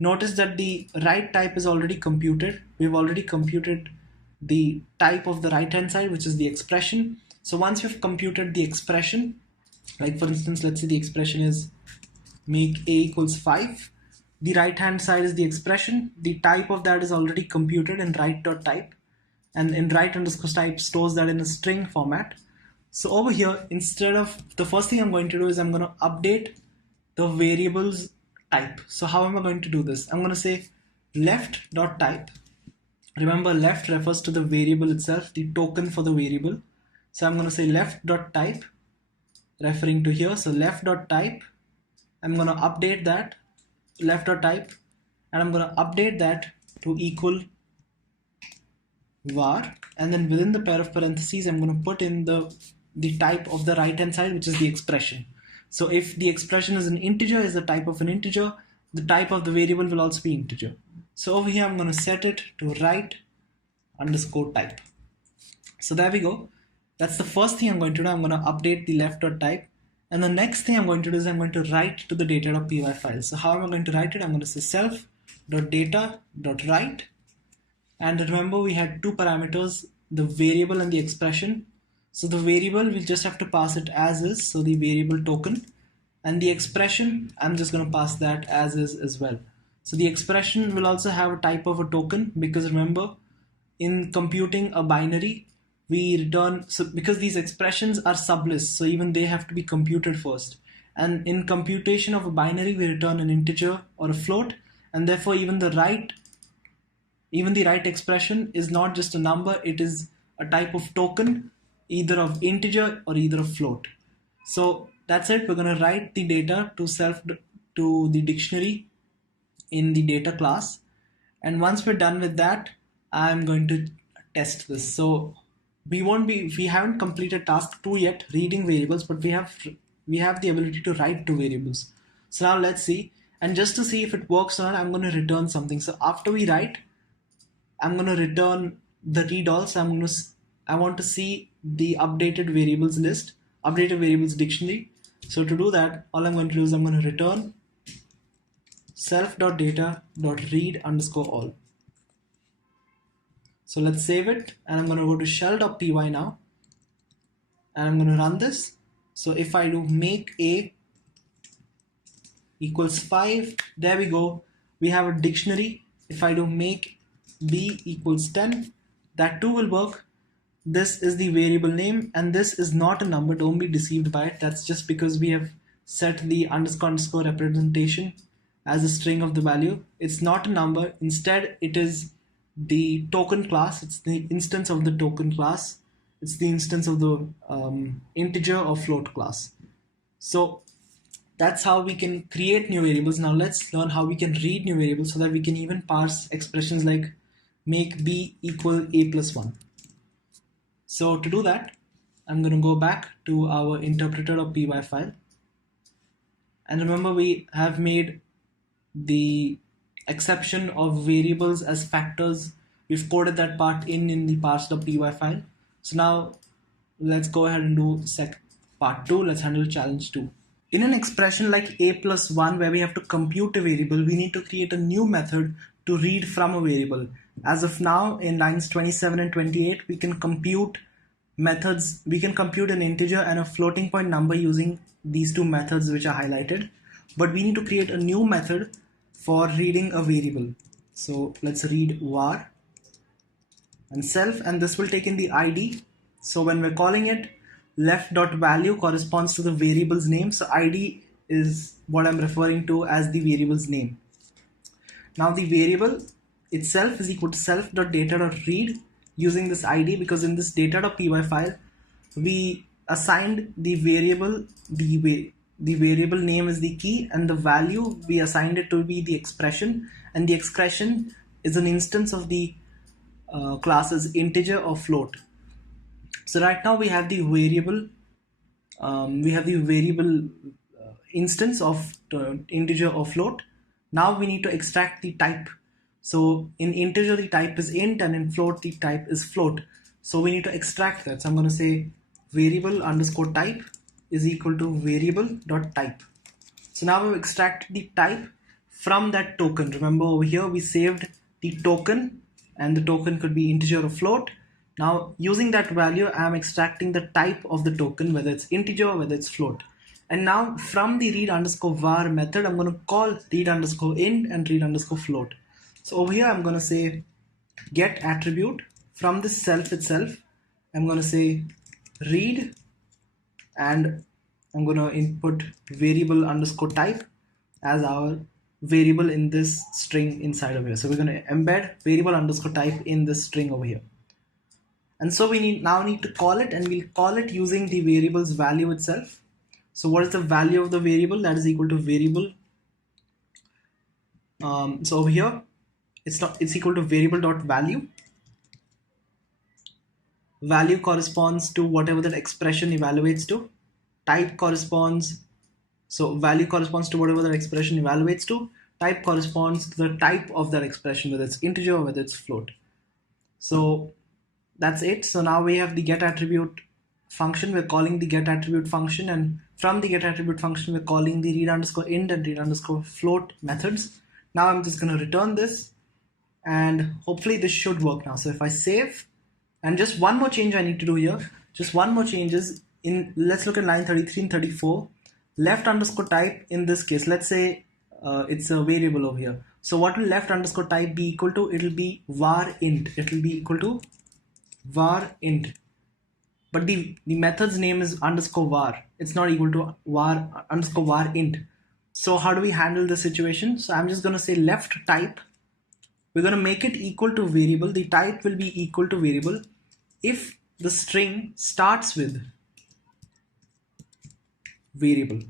Notice that the right type is already computed. We've already computed the type of the right hand side, which is the expression. So once we've computed the expression, like for instance, let's say the expression is make a equals 5. The right hand side is the expression. The type of that is already computed in write.type, and in write_type stores that in a string format. So over here, instead of, the first thing I'm going to do is I'm going to update the variables type. So how am I going to do this? I'm going to say left.type. Remember, left refers to the variable itself, the token for the variable. So I'm going to say left.type, referring to here. So left.type, I'm going to update that left.type, and I'm going to update that to equal var, and then within the pair of parentheses I'm going to put in the type of the right hand side, which is the expression. So if the expression is an integer, is the type of an integer, the type of the variable will also be integer. So over here I'm going to set it to write_type. So there we go. That's the first thing I'm going to do. I'm going to update the left.type, and the next thing I'm going to do is I'm going to write to the data.py file. So how am I going to write it? I'm going to say self.data.write, and remember we had two parameters, the variable and the expression. So the variable, we'll just have to pass it as is, so the variable token, and the expression, I'm just going to pass that as is as well. So the expression will also have a type of a token, because remember, in computing a binary, we return, so because these expressions are sublists, so even they have to be computed first. And in computation of a binary, we return an integer or a float, and therefore even the right expression is not just a number, it is a type of token, either of integer or either of float. So that's it. We're going to write the data to the dictionary in the data class, and once we're done with that, I'm going to test this. So we haven't completed task 2 yet, reading variables, but we have the ability to write to variables. So now let's see, and just to see if it works or not, I'm going to return something. So after we write, I'm going to return the read all. So I want to see the updated variables list, updated variables dictionary. So to do that, all I'm going to do is I'm going to return self.data.read_all. So let's save it, and I'm going to go to shell.py now, and I'm going to run this. So if I do make a equals 5, there we go. We have a dictionary. If I do make b equals 10, that too will work. This is the variable name, and this is not a number. Don't be deceived by it. That's just because we have set the __ representation as a string of the value. It's not a number. Instead, it is the token class. It's the instance of the token class. It's the instance of the integer or float class. So that's how we can create new variables. Now let's learn how we can read new variables so that we can even parse expressions like make b equal a plus 1. So to do that, I'm going to go back to our interpreter.py file. And remember, we have made the exception of variables as factors. We've coded that part in the parse.py file. So now let's go ahead and do part 2. Let's handle challenge 2. In an expression like a plus 1, where we have to compute a variable, we need to create a new method to read from a variable. As of now, in lines 27 and 28, we can compute methods. We can compute an integer and a floating point number using these two methods which are highlighted. But we need to create a new method for reading a variable. So let's read var and self, and this will take in the ID. So when we're calling it, left.value corresponds to the variable's name. So ID is what I'm referring to as the variable's name. Now the variable itself is equal to self.data.read, using this ID, because in this data.py file we assigned the variable, the variable name is the key, and the value we assigned it to be the expression, and the expression is an instance of the classes integer or float. So right now we have the variable, instance of integer or float. Now we need to extract the type. So in integer the type is int, and in float the type is float. So we need to extract that. So I'm going to say variable underscore type is equal to variable dot type. So now we've extracted the type from that token. Remember over here we saved the token, and the token could be integer or float. Now using that value I'm extracting the type of the token, whether it's integer or whether it's float. And now from the read underscore var method I'm going to call read underscore int and read underscore float. So over here I'm going to say get attribute. From this self itself I'm going to say read, and I'm going to input variable underscore type as our variable in this string inside of here. So we're going to embed variable underscore type in this string over here. And so we now need to call it, and we'll call it using the variable's value itself. So what is the value of the variable? That is equal to variable. So over here it's equal to variable dot value. Value corresponds to whatever that expression evaluates to. Type corresponds, so value corresponds to whatever that expression evaluates to. Type corresponds to the type of that expression, whether it's integer or whether it's float. So that's it. So now we have the get attribute function. We're calling the get attribute function, and from the get attribute function we're calling the read underscore int and read underscore float methods. Now I'm just going to return this, and hopefully this should work now. So if I save, and just one more change I need to do here, just one more change is in, let's look at line 33 and 34. Left underscore type in this case, let's say it's a variable over here. So what will left underscore type be equal to? It'll be var int. It will be equal to var int. But the method's name is underscore var. It's not equal to var underscore var int. So how do we handle this situation? So I'm just going to say left type. We're going to make it equal to variable. The type will be equal to variable if the string starts with variable.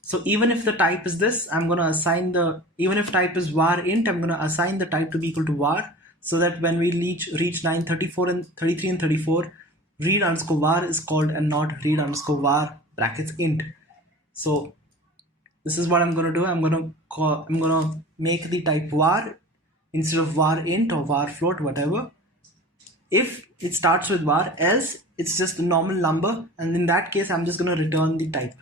So even if the type is this, I'm going to assign even if type is var int, I'm going to assign the type to be equal to var, so that when we reach line 34 and 33 and 34, read underscore var is called and not read underscore var brackets int. So this is what I'm going to do. I'm going to make the type var instead of var int or var float, whatever. If it starts with var, else it's just a normal number, and in that case I'm just going to return the type,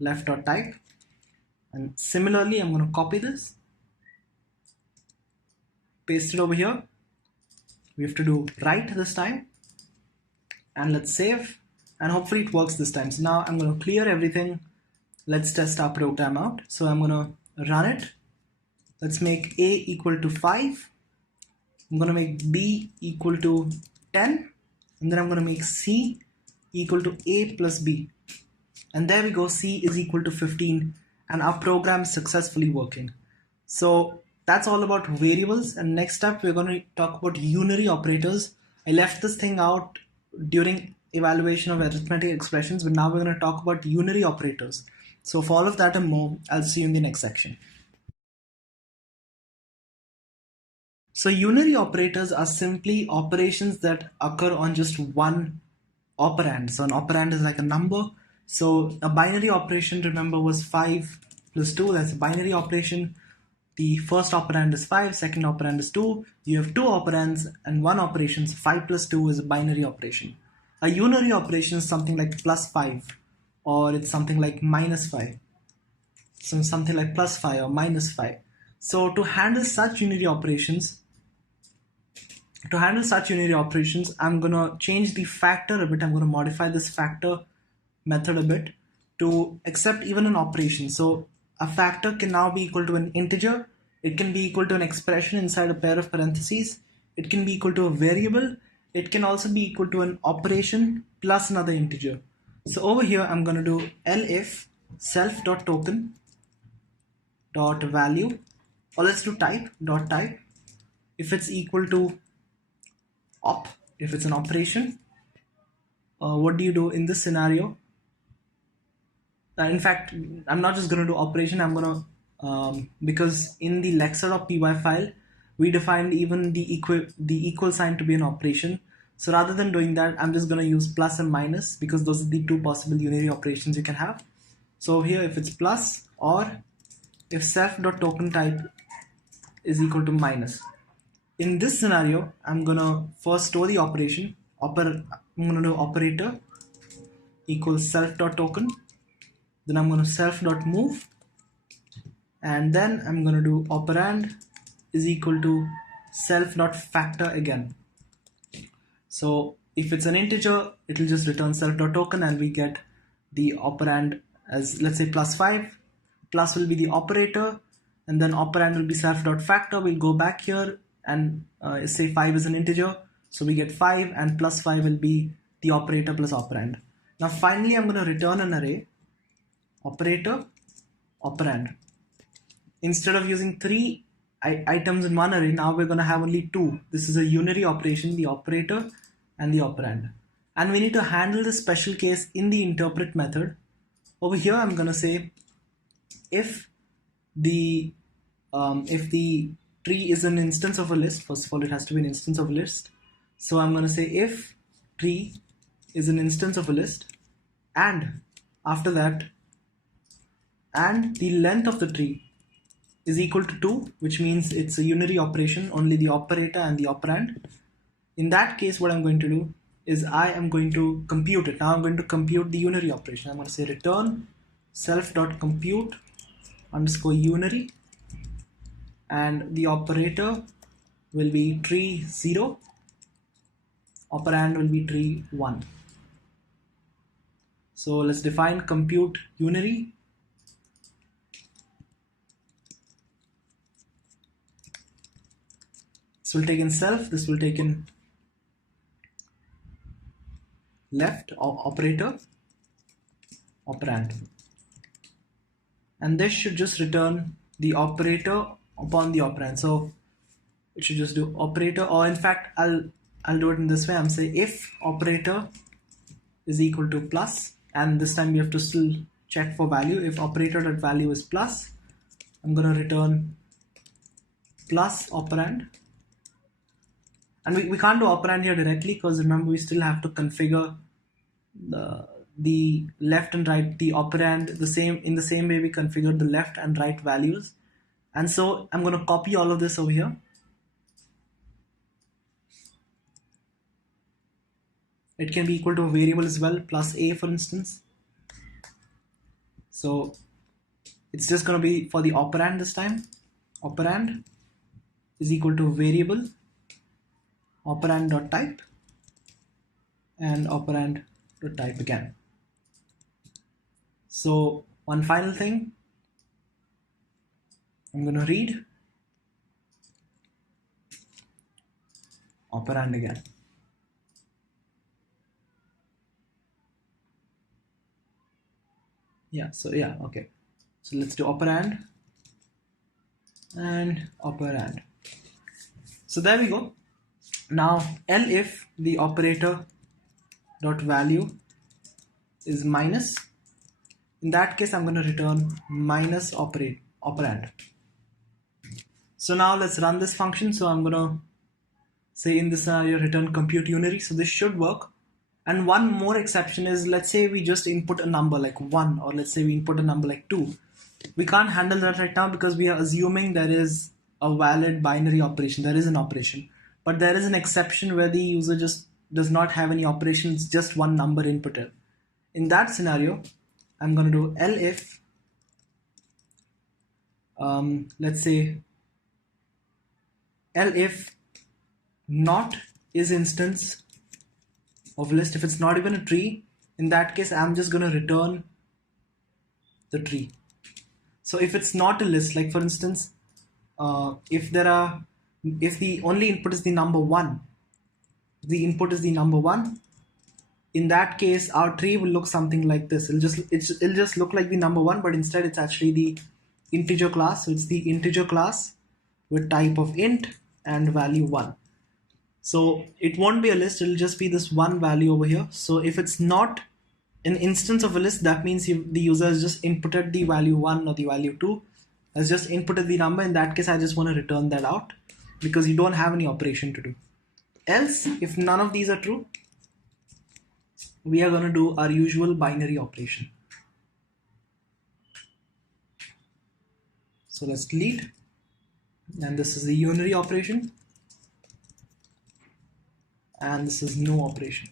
left dot type. And similarly I'm going to copy this, paste it over here. We have to do right this time, and let's save, and hopefully it works this time. So now I'm going to clear everything. Let's test our program out. So I'm going to run it. Let's make a equal to 5. I'm going to make b equal to 10, and then I'm going to make c equal to a plus b. And there we go, c is equal to 15, and our program is successfully working. So that's all about variables, and next up we're going to talk about unary operators. I left this thing out during evaluation of arithmetic expressions, but now we're going to talk about unary operators. So for all of that and more, I'll see you in the next section. So unary operators are simply operations that occur on just one operand. So an operand is like a number. So a binary operation, remember, was 5 plus 2. That's a binary operation. The first operand is 5, second operand is 2. You have two operands and one operation. So 5 plus 2 is a binary operation. A unary operation is something like plus 5, or it's something like minus 5. So something like plus 5 or minus 5. So to handle such unary operations, I'm going to change the factor a bit. I'm going to modify this factor method a bit to accept even an operation. So a factor can now be equal to an integer. It can be equal to an expression inside a pair of parentheses. It can be equal to a variable. It can also be equal to an operation plus another integer. So over here I'm going to do elif self.token.value, or let's do type. if it's equal to op, if it's an operation, what do you do in this scenario? In fact, I'm not just going to do operation, I'm going to, because in the lexer.py file, we defined even the equal sign to be an operation. So rather than doing that, I'm just going to use plus and minus, because those are the two possible unary operations you can have. So here, if it's plus, or if self.token type is equal to minus. In this scenario, I'm going to first store the operation. I'm going to do operator equals self.token. Then I'm going to self.move, and then I'm going to do operand is equal to self.factor again. So if it's an integer, it will just return self.token, and we get the operand as, let's say, +5. Plus will be the operator, and then operand will be self.factor. We'll go back here and say 5 is an integer, so we get 5, and +5 will be the operator plus operand. Now finally, I'm going to return an array, operator, operand. Instead of using 3 items in one array, now we're going to have only 2. This is a unary operation, the operator and the operand. And we need to handle this special case in the interpret method. Over here, I'm going to say if the tree is an instance of a list. First of all, it has to be an instance of a list. So I'm going to say if tree is an instance of a list, and after that, and the length of the tree is equal to 2, which means it's a unary operation, only the operator and the operand. In that case, what I'm going to do is I am going to compute it. Now I'm going to compute the unary operation. I'm going to say return self.compute underscore unary, and the operator will be tree 0, operand will be tree 1. So let's define compute unary. This will take in self, this will take in left, operator, operand. And this should just return the operator upon the operand. So it should just do operator, or in fact, I'll do it in this way. I'm saying if operator is equal to plus, and this time we have to still check for value. If operator.value is plus, I'm going to return plus operand. And we can't do operand here directly, because remember, we still have to configure the left and right, the operand, in the same way we configured the left and right values. And so I'm going to copy all of this over here. It can be equal to a variable as well, plus a, for instance. So it's just going to be for the operand this time. Operand is equal to variable operand.type and operand.type again. So one final thing, I'm going to read operand again. Okay. So let's do operand and operand. So there we go. Now elif the operator dot value is minus. In that case, I'm going to return minus operand. So now let's run this function. So I'm going to say in this scenario return compute unary. So this should work. And one more exception is, let's say we just input a number like 1, or let's say we input a number like 2. We can't handle that right now because we are assuming there is a valid binary operation. There is an operation. But there is an exception where the user just does not have any operations, just one number inputted. In that scenario, I'm going to do elif, let's say elif not is instance of list. If it's not even a tree, in that case, I'm just going to return the tree. So if it's not a list, like for instance, if the only input is the number 1, the input is the number 1, in that case, our tree will look something like this. It'll just look like the number 1, but instead it's actually the integer class. So it's the integer class with type of int, and value 1. So it won't be a list, it'll just be this one value over here. So if it's not an instance of a list, that means the user has just inputted the value 1 or the value 2, has just inputted the number. In that case, I just want to return that out because you don't have any operation to do. Else, if none of these are true, we are going to do our usual binary operation. So let's delete, and this is the unary operation, and this is no operation.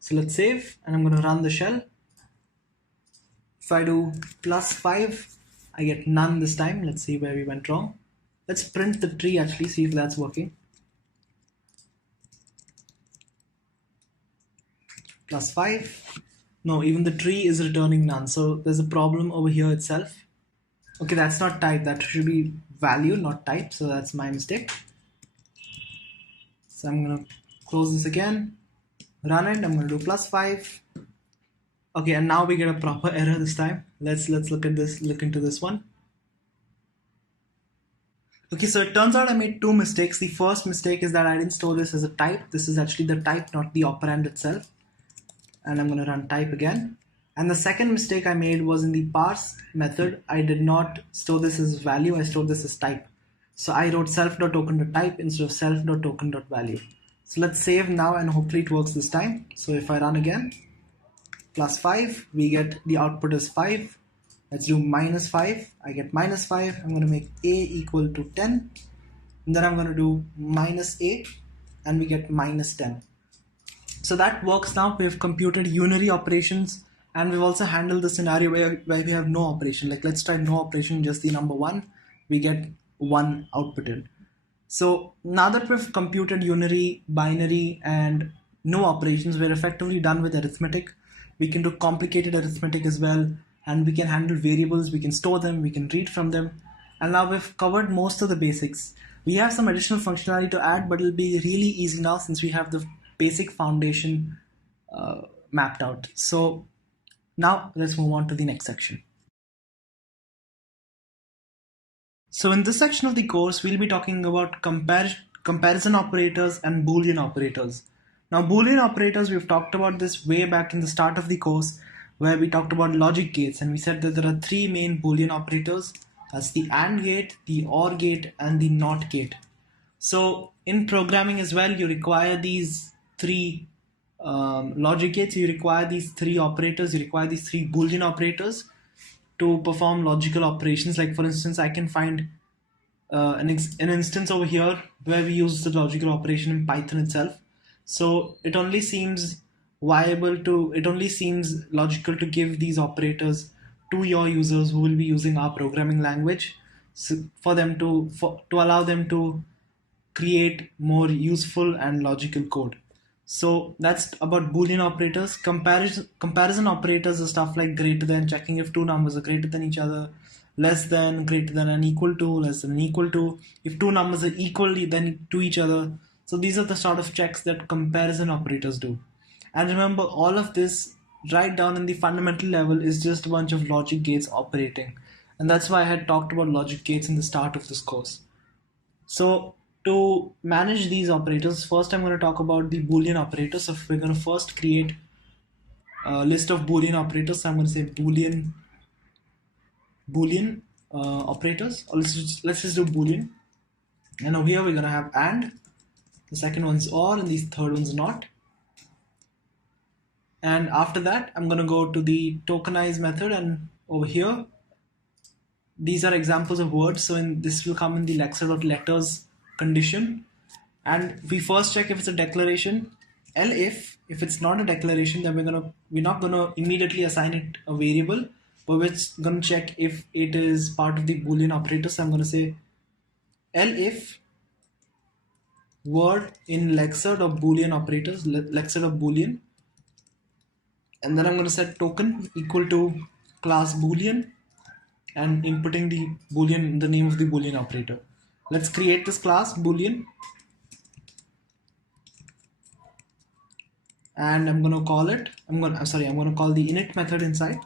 So let's save, and I'm going to run the shell. If I do +5, I get none this time. Let's see where we went wrong. Let's print the tree actually, see if that's working. +5. No, even the tree is returning none. So there's a problem over here itself. Okay, that's not type. That should be value, not type. So that's my mistake. So I'm going to close this again, run it. I'm going to do +5. Okay, and now we get a proper error this time. Let's look at this, look into this one. Okay, so it turns out I made two mistakes. The first mistake is that I didn't store this as a type. This is actually the type, not the operand itself. And I'm going to run type again. And the second mistake I made was in the parse method. I did not store this as value. I stored this as type. So I wrote self.token.type instead of self.token.value. So let's save now and hopefully it works this time. So if I run again, +5, we get the output is 5. Let's do -5. I get -5. I'm going to make a equal to 10. And then I'm going to do -a and we get -10. So that works now. We've computed unary operations and we've also handled the scenario where we have no operation. Like let's try no operation, just the number 1. We get 1 outputted. So now that we've computed unary, binary and no operations, we're effectively done with arithmetic. We can do complicated arithmetic as well, and we can handle variables, we can store them, we can read from them. And now we've covered most of the basics. We have some additional functionality to add, but it'll be really easy now since we have the basic foundation mapped out. So now let's move on to the next section. So in this section of the course, we'll be talking about comparison operators and Boolean operators. Now, Boolean operators, we've talked about this way back in the start of the course, where we talked about logic gates, and we said that there are 3 main Boolean operators. That's the AND gate, the OR gate, and the NOT gate. So in programming as well, you require these 3 logic gates, you require these 3 operators, you require these 3 Boolean operators to perform logical operations. Like for instance, I can find an instance over here where we use the logical operation in Python itself. So it only seems logical to give these operators to your users who will be using our programming language, so for them to allow them to create more useful and logical code. So that's about Boolean operators. Comparison operators are stuff like greater than, checking if 2 numbers are greater than each other, less than, greater than and equal to, less than and equal to, if 2 numbers are equal then to each other. So these are the sort of checks that comparison operators do. And remember, all of this right down in the fundamental level is just a bunch of logic gates operating. And that's why I had talked about logic gates in the start of this course. So to manage these operators, first I'm going to talk about the Boolean operators. So we're going to first create a list of Boolean operators. So I'm going to say Boolean operators, or let's just do Boolean. And over here we're going to have AND, the second one's OR, and the third one's NOT. And after that, I'm going to go to the tokenize method, and over here, these are examples of words. So this will come in the lexer.letters condition. And we first check if it's a declaration. If it's not a declaration, then we're not gonna immediately assign it a variable, but we're gonna check if it is part of the Boolean operator. So I'm gonna say if word in lexer.boolean operators, lexer.boolean, and then I'm going to set token equal to class Boolean and inputting the name of the Boolean operator. Let's create this class Boolean, and I'm going to call it, I'm going to call the init method inside.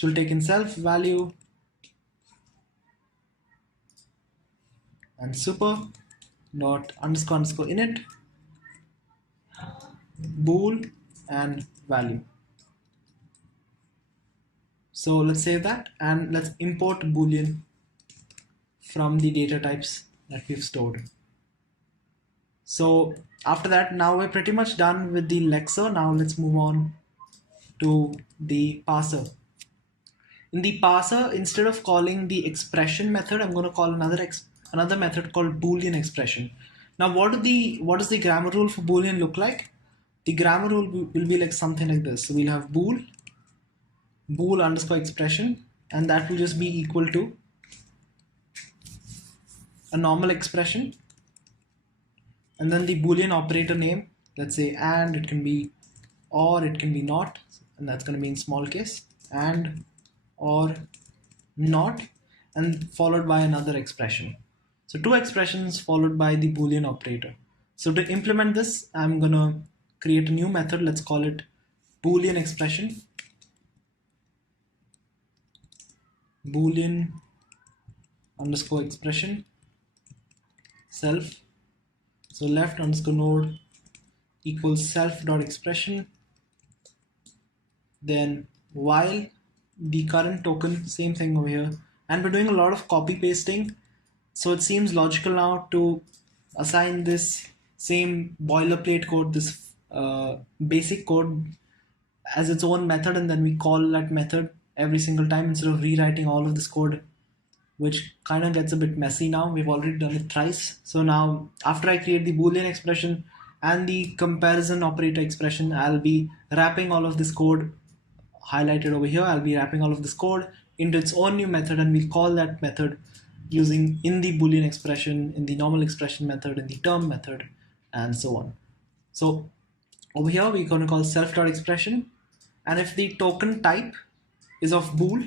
So we'll take in self value and super dot underscore underscore init bool and value. So let's save that and let's import boolean from the data types that we've stored. So after that, now we're pretty much done with the lexer. Now let's move on to the parser. In the parser, instead of calling the expression method, I'm going to call another method called boolean expression. Now what does the grammar rule for boolean look like? The grammar rule will be like something like this. So we'll have bool underscore expression, and that will just be equal to a normal expression, and then the boolean operator name, let's say and, it can be or, it can be not, and that's going to be in small case, and or not, and followed by another expression. So two expressions followed by the boolean operator. So to implement this, I'm going to create a new method. Let's call it boolean expression, boolean underscore expression self. So left underscore node equals self dot expression, then while the current token, same thing over here, and we're doing a lot of copy pasting, so it seems logical now to assign this same boilerplate code, this basic code, as its own method, and then we call that method every single time instead of rewriting all of this code, which kind of gets a bit messy now. We've already done it thrice. So now after I create the boolean expression and the comparison operator expression, I'll be wrapping all of this code highlighted over here. I'll be wrapping all of this code into its own new method, and we'll call that method using in the boolean expression, in the normal expression method, in the term method, and so on. So over here we're going to call self.expression, and if the token type is of bool,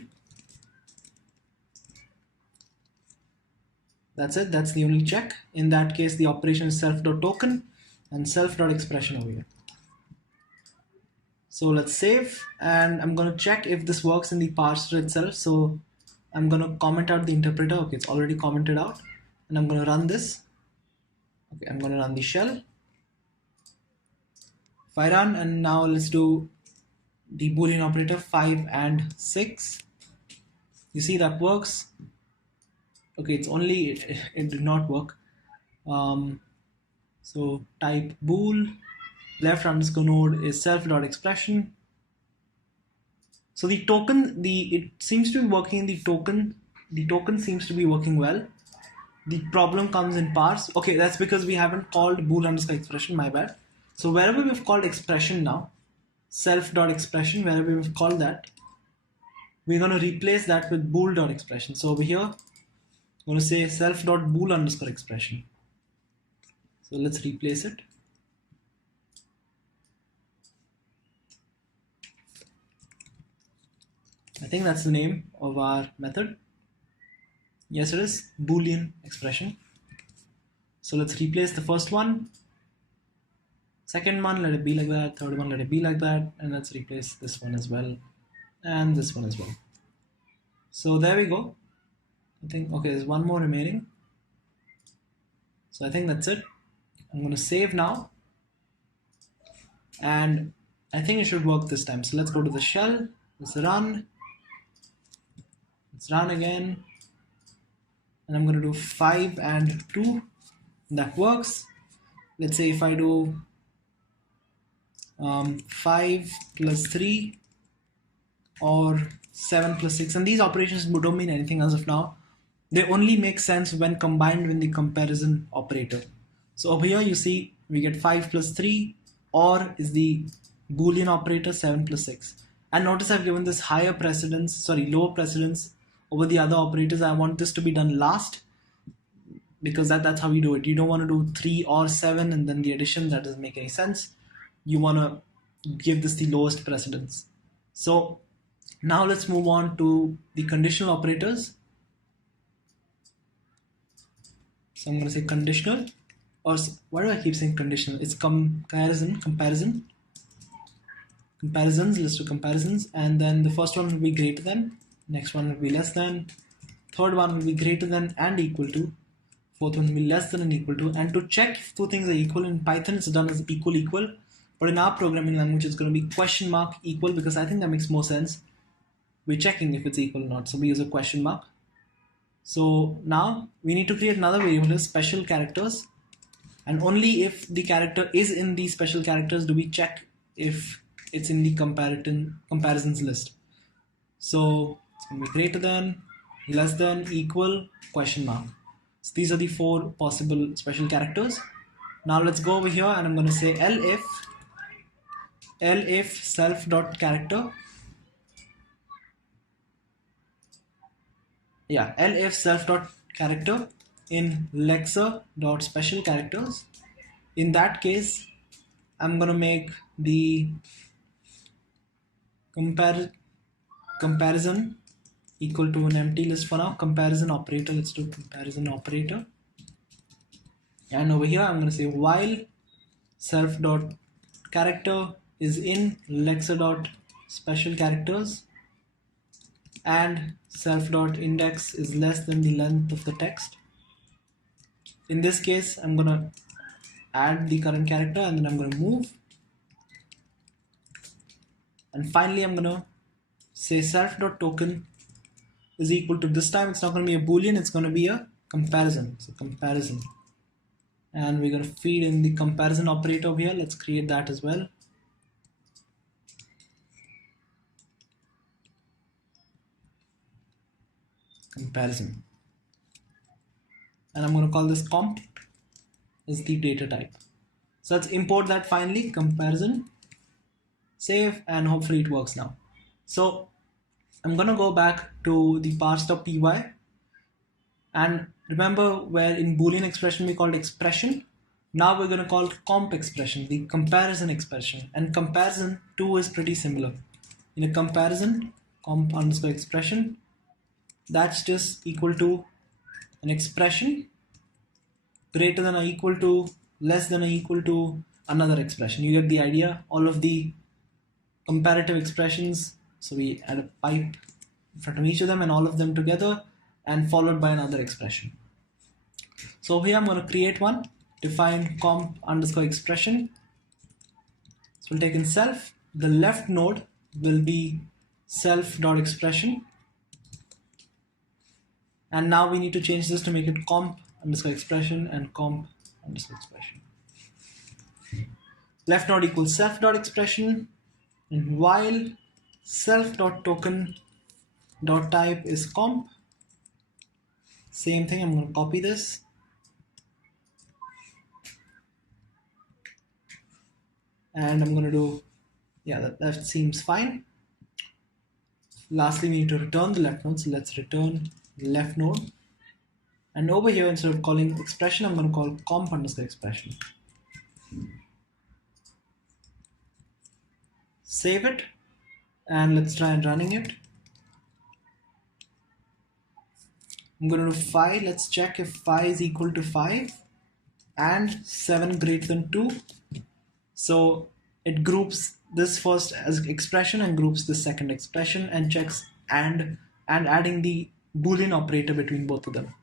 that's it. That's the only check. In that case, the operation is self.token and self.expression over here. So let's save, and I'm going to check if this works in the parser itself. So I'm going to comment out the interpreter. Okay, it's already commented out, and I'm going to run this. Okay, I'm going to run the shell. If I run, and now let's do the boolean operator 5 and 6. You see that works. Okay, it's only it did not work. So type bool, left underscore node is self.expression. So the token, it seems to be working in the token. The token seems to be working well. The problem comes in parse. Okay, that's because we haven't called bool underscore expression, my bad. So wherever we've called expression now, self.expression, wherever we've called that, we're going to replace that with bool.expression. So over here, I'm going to say self.bool underscore expression. So let's replace it. I think that's the name of our method. Yes, it is boolean expression. So let's replace the first one. Second one, let it be like that. Third one, let it be like that. And let's replace this one as well. And this one as well. So there we go. I think, okay, there's one more remaining. So I think that's it. I'm going to save now. And I think it should work this time. So let's go to the shell. Let's run. Let's run again. And I'm going to do 5 and 2. That works. Let's say if I do 5 plus 3 or 7 plus 6, and these operations don't mean anything as of now. They only make sense when combined with the comparison operator. So over here you see we get 5 plus 3, or is the boolean operator 7 plus 6. And notice I've given this lower precedence over the other operators. I want this to be done last, because that's how you do it. You don't want to do 3 or 7 and then the addition. That doesn't make any sense. You want to give this the lowest precedence. So now let's move on to the conditional operators. So I'm going to say conditional, or why do I keep saying conditional? It's comparison. comparisons, list of comparisons, and then the first one will be greater than, next one will be less than, third one will be greater than and equal to, fourth one will be less than and equal to. And to check if two things are equal, in Python it's done as equal equal, but in our programming language it's going to be question mark equal, because I think that makes more sense. We're checking if it's equal or not, so we use a question mark. So now we need to create another variable, special characters, and only if the character is in the special characters do we check if it's in the comparisons list. So it's going to be greater than, less than, equal, question mark. So these are the four possible special characters. Now let's go over here and I'm going to say elif self dot character. Yeah, elif self dot character in lexer dot special characters. In that case, I'm gonna make the comparison equal to an empty list for now. Comparison operator. Let's do comparison operator. And over here, I'm gonna say while self dot character is in lexer dot special characters and self dot index is less than the length of the text. In this case, I'm gonna add the current character and then I'm gonna move. And finally, I'm gonna say self dot token is equal to, this time it's not gonna be a boolean, it's gonna be a comparison. So comparison. And we're gonna feed in the comparison operator over here. Let's create that as well. Comparison. And I'm going to call this comp is the data type. So let's import that finally, comparison, save, and hopefully it works now. So I'm going to go back to the parse.py, and remember where in Boolean expression we called expression. Now we're going to call comp expression, the comparison expression, and comparison too is pretty similar. In a comparison, comp underscore expression, that's just equal to an expression greater than or equal to, less than or equal to another expression. You get the idea. All of the comparative expressions, so we add a pipe in front of each of them and all of them together and followed by another expression. So here I'm going to create one, define comp underscore expression. So we'll take in self, the left node will be self.expression. And now we need to change this to make it comp underscore expression and comp underscore expression. Left node equals self.expression, and while self.token dot type is comp, same thing, I'm going to copy this. And I'm going to do, yeah, that seems fine. Lastly, we need to return the left node, so let's return left node. And over here, instead of calling expression, I'm going to call comp underscore expression. Save it, and let's try and running it. I'm going to do 5. Let's check if 5 is equal to 5 and 7 greater than 2. So it groups this first as expression and groups the second expression and checks and adding the Boolean operator between both of them.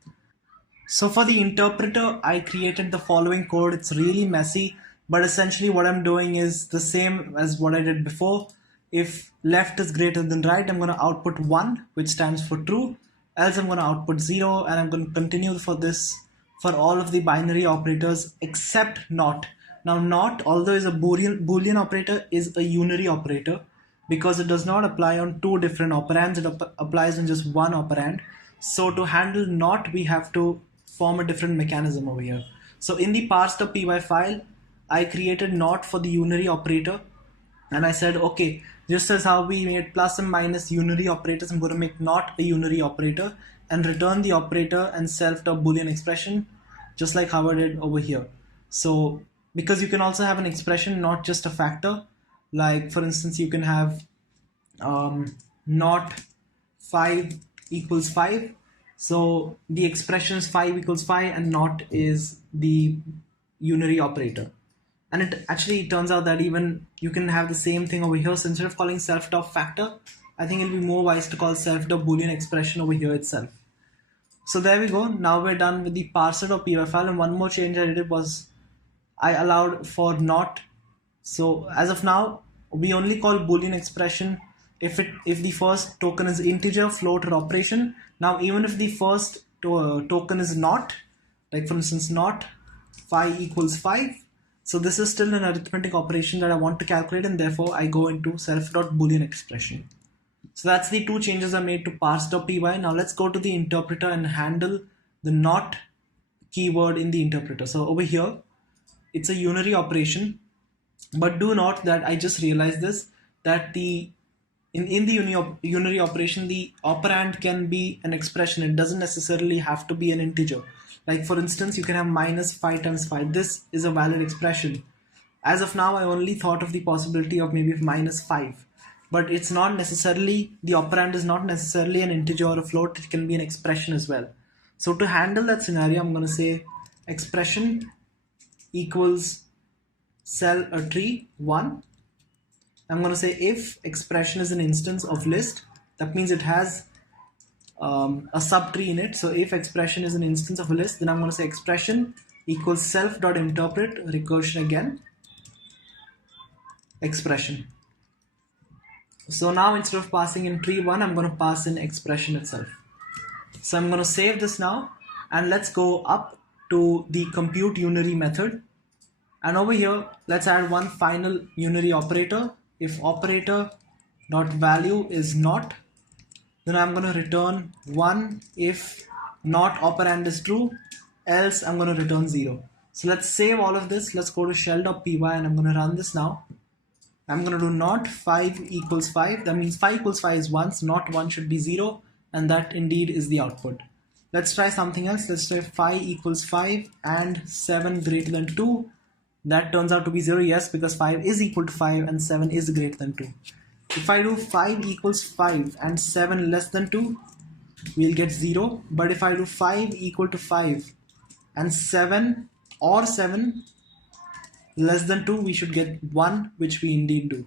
So for the interpreter, I created the following code. It's really messy, but essentially what I'm doing is the same as what I did before. If left is greater than right, I'm going to output 1, which stands for true. Else I'm going to output 0, and I'm going to continue for this for all of the binary operators except not. Now not, although is a Boolean operator, is a unary operator because it does not apply on 2 different operands. It applies on just 1 operand. So to handle not, we have to form a different mechanism over here. So in the parse.py file, I created not for the unary operator, and I said, okay, just as how we made plus and minus unary operators, I'm going to make not a unary operator and return the operator and self.boolean expression, just like how I did over here. So because you can also have an expression, not just a factor. Like for instance, you can have not 5 equals 5. So the expression is 5 equals 5 and not is the unary operator. And it actually turns out that even you can have the same thing over here. So instead of calling self.factor, factor, I think it'll be more wise to call self.boolean expression over here itself. So there we go. Now we're done with the parser.py file, and one more change I did was I allowed for not. So as of now, we only call boolean expression if the first token is integer, float, or operation. Now even if the first token is not, like for instance not 5 equals 5, so this is still an arithmetic operation that I want to calculate, and therefore I go into self.boolean expression. So that's the two changes I made to parse.py. Now let's go to the interpreter and handle the not keyword in the interpreter. So over here, it's a unary operation, but do note that I just realized this, that in the unary operation, the operand can be an expression. It doesn't necessarily have to be an integer. Like for instance, you can have minus 5 times 5. This is a valid expression. As of now, I only thought of the possibility of maybe minus 5, but it's not necessarily, the operand is not necessarily an integer or a float. It can be an expression as well. So to handle that scenario, I'm going to say expression equals cell a tree 1. I'm going to say if expression is an instance of list, that means it has a subtree in it. So if expression is an instance of a list, then I'm going to say expression equals self.interpret recursion again expression. So now instead of passing in tree 1, I'm going to pass in expression itself. So I'm going to save this now, and let's go up to the compute unary method. And over here, let's add one final unary operator. If operator dot value is not, then I'm going to return 1 if not operand is true, else I'm going to return 0. So let's save all of this. Let's go to shell.py, and I'm going to run this now. I'm going to do not 5 equals 5. That means 5 equals 5 is 1, so not 1 should be 0, and that indeed is the output. Let's try something else. Let's try 5 equals 5 and 7 greater than 2. That turns out to be 0, yes, because 5 is equal to 5 and 7 is greater than 2. If I do 5 equals 5 and 7 less than 2, we'll get 0. But if I do 5 equal to 5 and 7 or 7 less than 2, we should get 1, which we indeed do.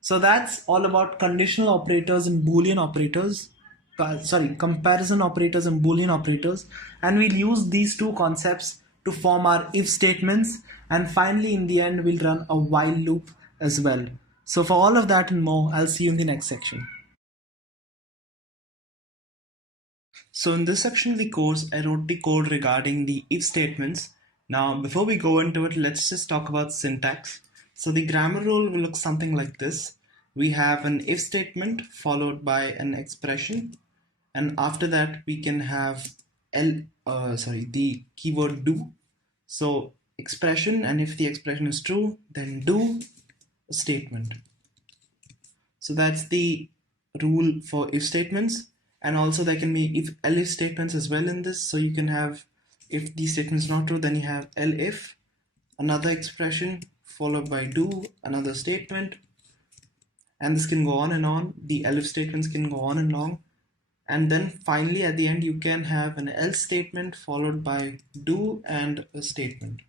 So that's all about conditional operators and Boolean operators. Comparison operators and Boolean operators. And we'll use these two concepts to form our if statements. And finally, in the end, we'll run a while loop as well. So for all of that and more, I'll see you in the next section. So in this section of the course, I wrote the code regarding the if statements. Now, before we go into it, let's just talk about syntax. So the grammar rule will look something like this. We have an if statement followed by an expression, and after that we can have the keyword do. So expression, and if the expression is true, then do a statement. So that's the rule for if statements, and also there can be if elif statements as well in this. So you can have, if the statement is not true, then you have elif, another expression followed by do, another statement, and this can go on and on. The elif statements can go on and on, and then finally at the end you can have an else statement followed by do and a statement.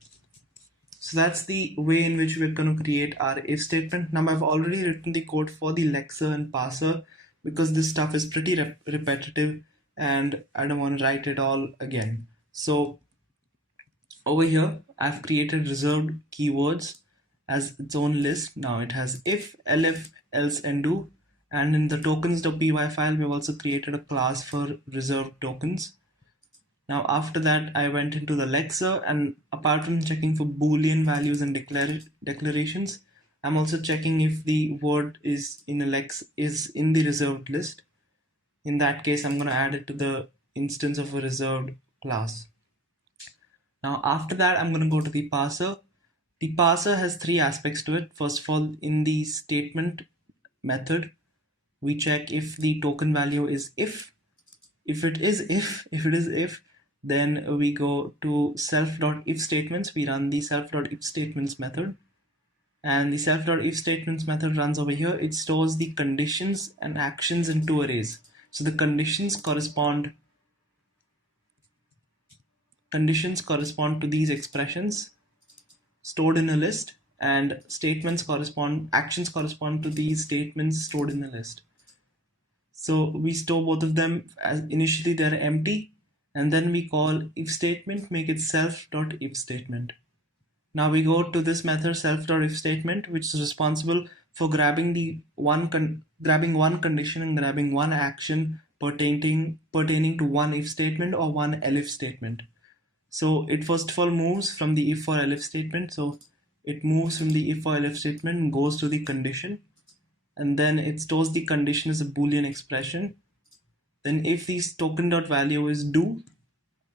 So that's the way in which we're going to create our if statement. Now I've already written the code for the lexer and parser because this stuff is pretty repetitive and I don't want to write it all again. So over here I've created reserved keywords as its own list. Now it has if, elif, else, and do. And in the tokens.py file, we've also created a class for reserved tokens. Now after that, I went into the lexer, and apart from checking for Boolean values and declarations, I'm also checking if the word is in the reserved list. In that case, I'm going to add it to the instance of a reserved class. Now after that, I'm going to go to the parser. The parser has three aspects to it. First of all, in the statement method, we check if the token value is if. If it is if, then we go to self.if statements. We run the self.if statements method, and the self.if statements method runs over here. It stores the conditions and actions in two arrays. So the conditions correspond to these expressions stored in a list, and actions correspond to these statements stored in the list. So we store both of them as initially they're empty, and then we call if statement, make it self.if statement. Now we go to this method self.if statement, which is responsible for grabbing one condition and grabbing one action pertaining to one if statement or one elif statement. So it first of all moves from the if or elif statement. So it moves from the if or elif statement and goes to the condition, and then it stores the condition as a Boolean expression. Then if the token.value is do,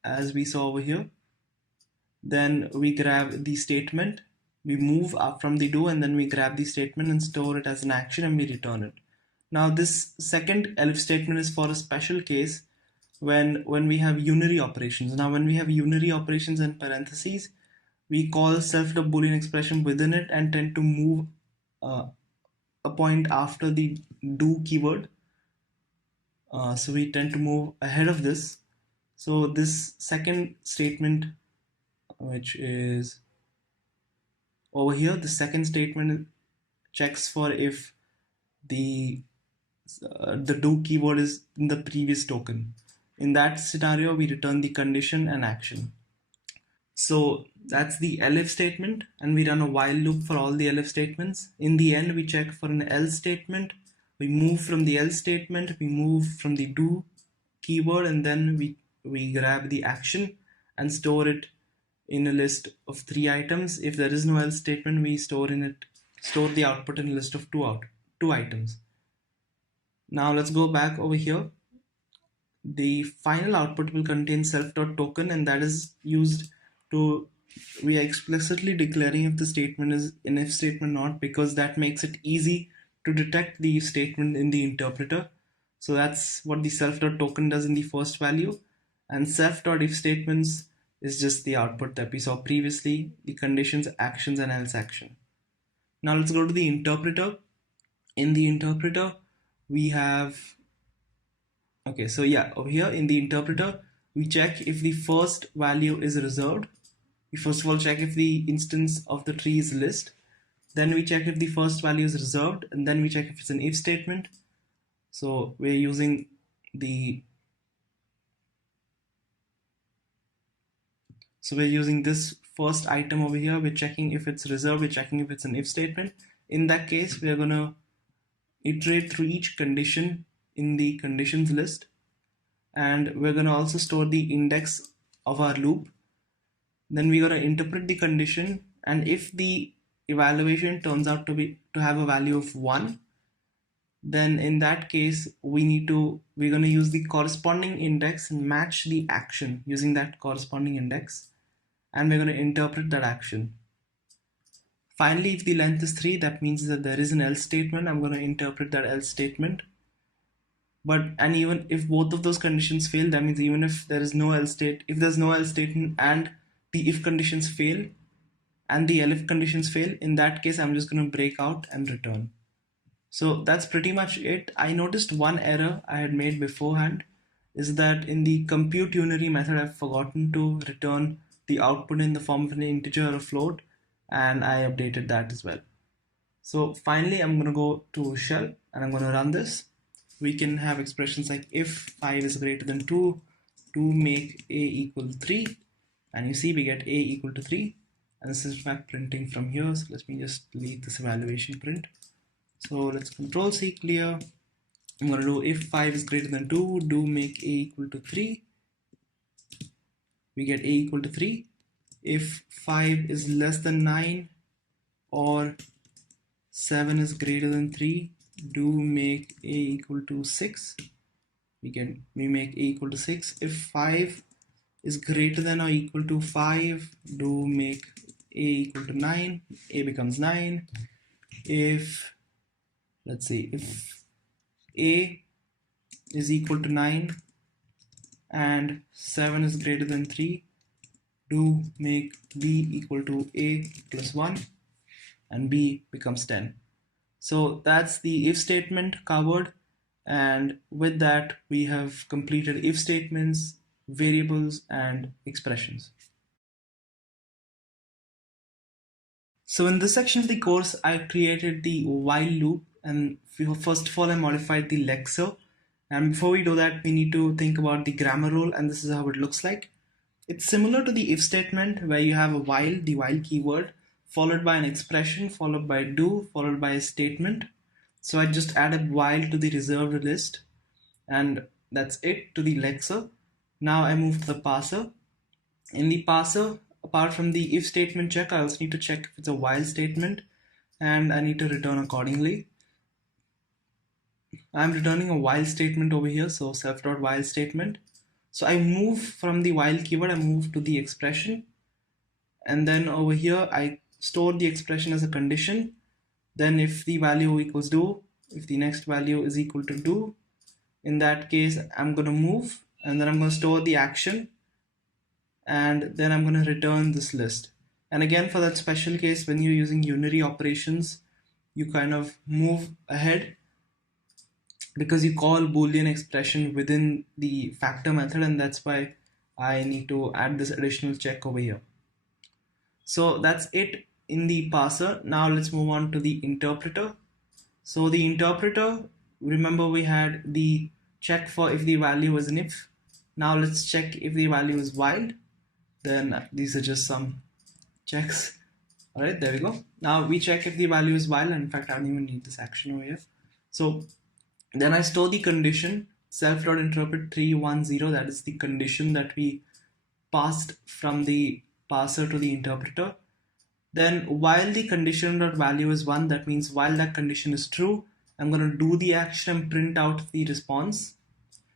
as we saw over here, then we grab the statement, we move up from the do, and then we grab the statement and store it as an action and we return it. Now this second elif statement is for a special case when we have unary operations. Now when we have unary operations in parentheses, we call self.boolean expression within it and tend to move a point after the do keyword. So we tend to move ahead of this. So this second statement, which is over here, the second statement checks for if the do keyword is in the previous token. In that scenario, we return the condition and action. So that's the elif statement, and we run a while loop for all the elif statements. In the end, we check for an else statement. We move from the else statement, we move from the do keyword, and then we grab the action and store it in a list of 3 items. If there is no else statement, we store the output in a list of 2 items. Now let's go back over here. The final output will contain self.token, and that is used to, we are explicitly declaring if the statement is an if statement or not, because that makes it easy to detect the statement in the interpreter. So that's what the self.token does in the first value, and self.if statements is just the output that we saw previously, the conditions, actions, and else action. Now let's go to the interpreter. In the interpreter, we have, okay, so yeah, over here in the interpreter, we check if the first value is reserved. We first of all check if the instance of the tree is list. Then we check if the first value is reserved, and then we check if it's an if statement. So we're using this first item over here. We're checking if it's reserved, we're checking if it's an if statement. In that case, we're gonna iterate through each condition in the conditions list, and we're gonna also store the index of our loop. Then we're gonna interpret the condition, and if the evaluation turns out to have a value of 1, then in that case we're gonna use the corresponding index and match the action using that corresponding index, and we're gonna interpret that action. Finally, if the length is 3, that means that there is an else statement. I'm gonna interpret that else statement. And even if both of those conditions fail, that means even if there's no else statement and the if conditions fail and the elif conditions fail, in that case I'm just going to break out and return. So that's pretty much it. I noticed one error I had made beforehand, is that in the compute unary method I've forgotten to return the output in the form of an integer or a float, and I updated that as well. So finally I'm going to go to shell and I'm going to run this. We can have expressions like if 5 is greater than 2, to make a equal 3, and you see we get a equal to 3, and this is in fact printing from here. So let me just delete this evaluation print. So let's control C clear. I'm going to do if 5 is greater than 2, do make a equal to 3. We get a equal to 3. If 5 is less than 9 or 7 is greater than 3, do make a equal to 6. We make a equal to 6. If 5 is greater than or equal to 5, do make a equal to 9. A becomes 9. If, let's see, if a is equal to 9 and 7 is greater than 3, do make b equal to a plus 1, and b becomes 10. So that's the if statement covered, and with that we have completed if statements, variables, and expressions. So in this section of the course, I created the while loop, and first of all, I modified the lexer. And before we do that, we need to think about the grammar rule, and this is how it looks like. It's similar to the if statement where you have a while, the while keyword, followed by an expression, followed by do, followed by a statement. So I just added while to the reserved list, and that's it to the lexer. Now I move to the parser. In the parser, apart from the if statement check, I also need to check if it's a while statement, and I need to return accordingly. I'm returning a while statement over here, so self.while statement. So I move from the while keyword, I move to the expression, and then over here I store the expression as a condition. Then if the value equals do, if the next value is equal to do, in that case I'm going to move, and then I'm going to store the action, and then I'm going to return this list. And again, for that special case, when you're using unary operations, you kind of move ahead because you call Boolean expression within the factor method, and that's why I need to add this additional check over here. So that's it in the parser. Now let's move on to the interpreter. So the interpreter, remember we had the check for if the value is an if. Now let's check if the value is while. Then these are just some checks. All right, there we go. Now we check if the value is while. In fact, I don't even need this action over here. So then I store the condition self.interpret 310. That is the condition that we passed from the parser to the interpreter. Then while the condition.value is 1, that means while that condition is true, I'm going to do the action and print out the response.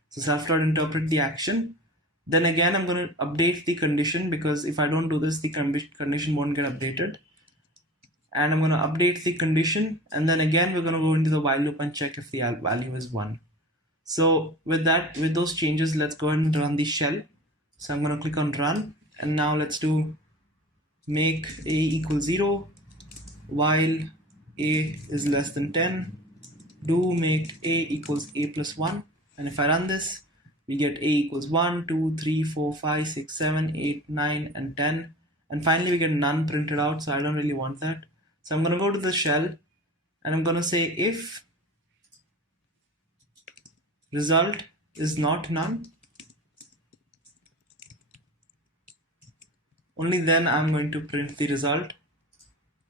So self.interpret the action. Then again, I'm going to update the condition, because if I don't do this, the condition won't get updated. And I'm going to update the condition, and then again we're going to go into the while loop and check if the value is 1. So with those changes, let's go ahead and run the shell. So I'm going to click on run, and now let's do make a equals 0 while a is less than 10, do make a equals a plus 1, and if I run this, we get a equals 1, 2, 3, 4, 5, 6, 7, 8, 9, and 10, and finally we get none printed out, so I don't really want that. So I'm going to go to the shell, and I'm going to say if result is not none, only then I'm going to print the result,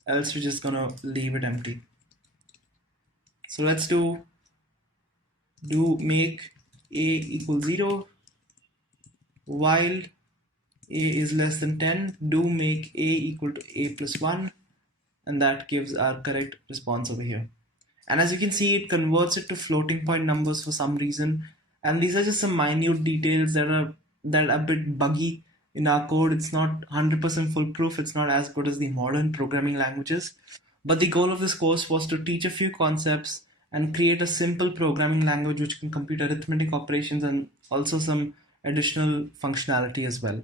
else we're just going to leave it empty. So let's do make a equals 0 while a is less than 10, do make a equal to a plus 1, and that gives our correct response over here. And as you can see, it converts it to floating point numbers for some reason, and these are just some minute details that are a bit buggy in our code. It's not 100% foolproof. It's not as good as the modern programming languages, but the goal of this course was to teach a few concepts and create a simple programming language which can compute arithmetic operations and also some additional functionality as well.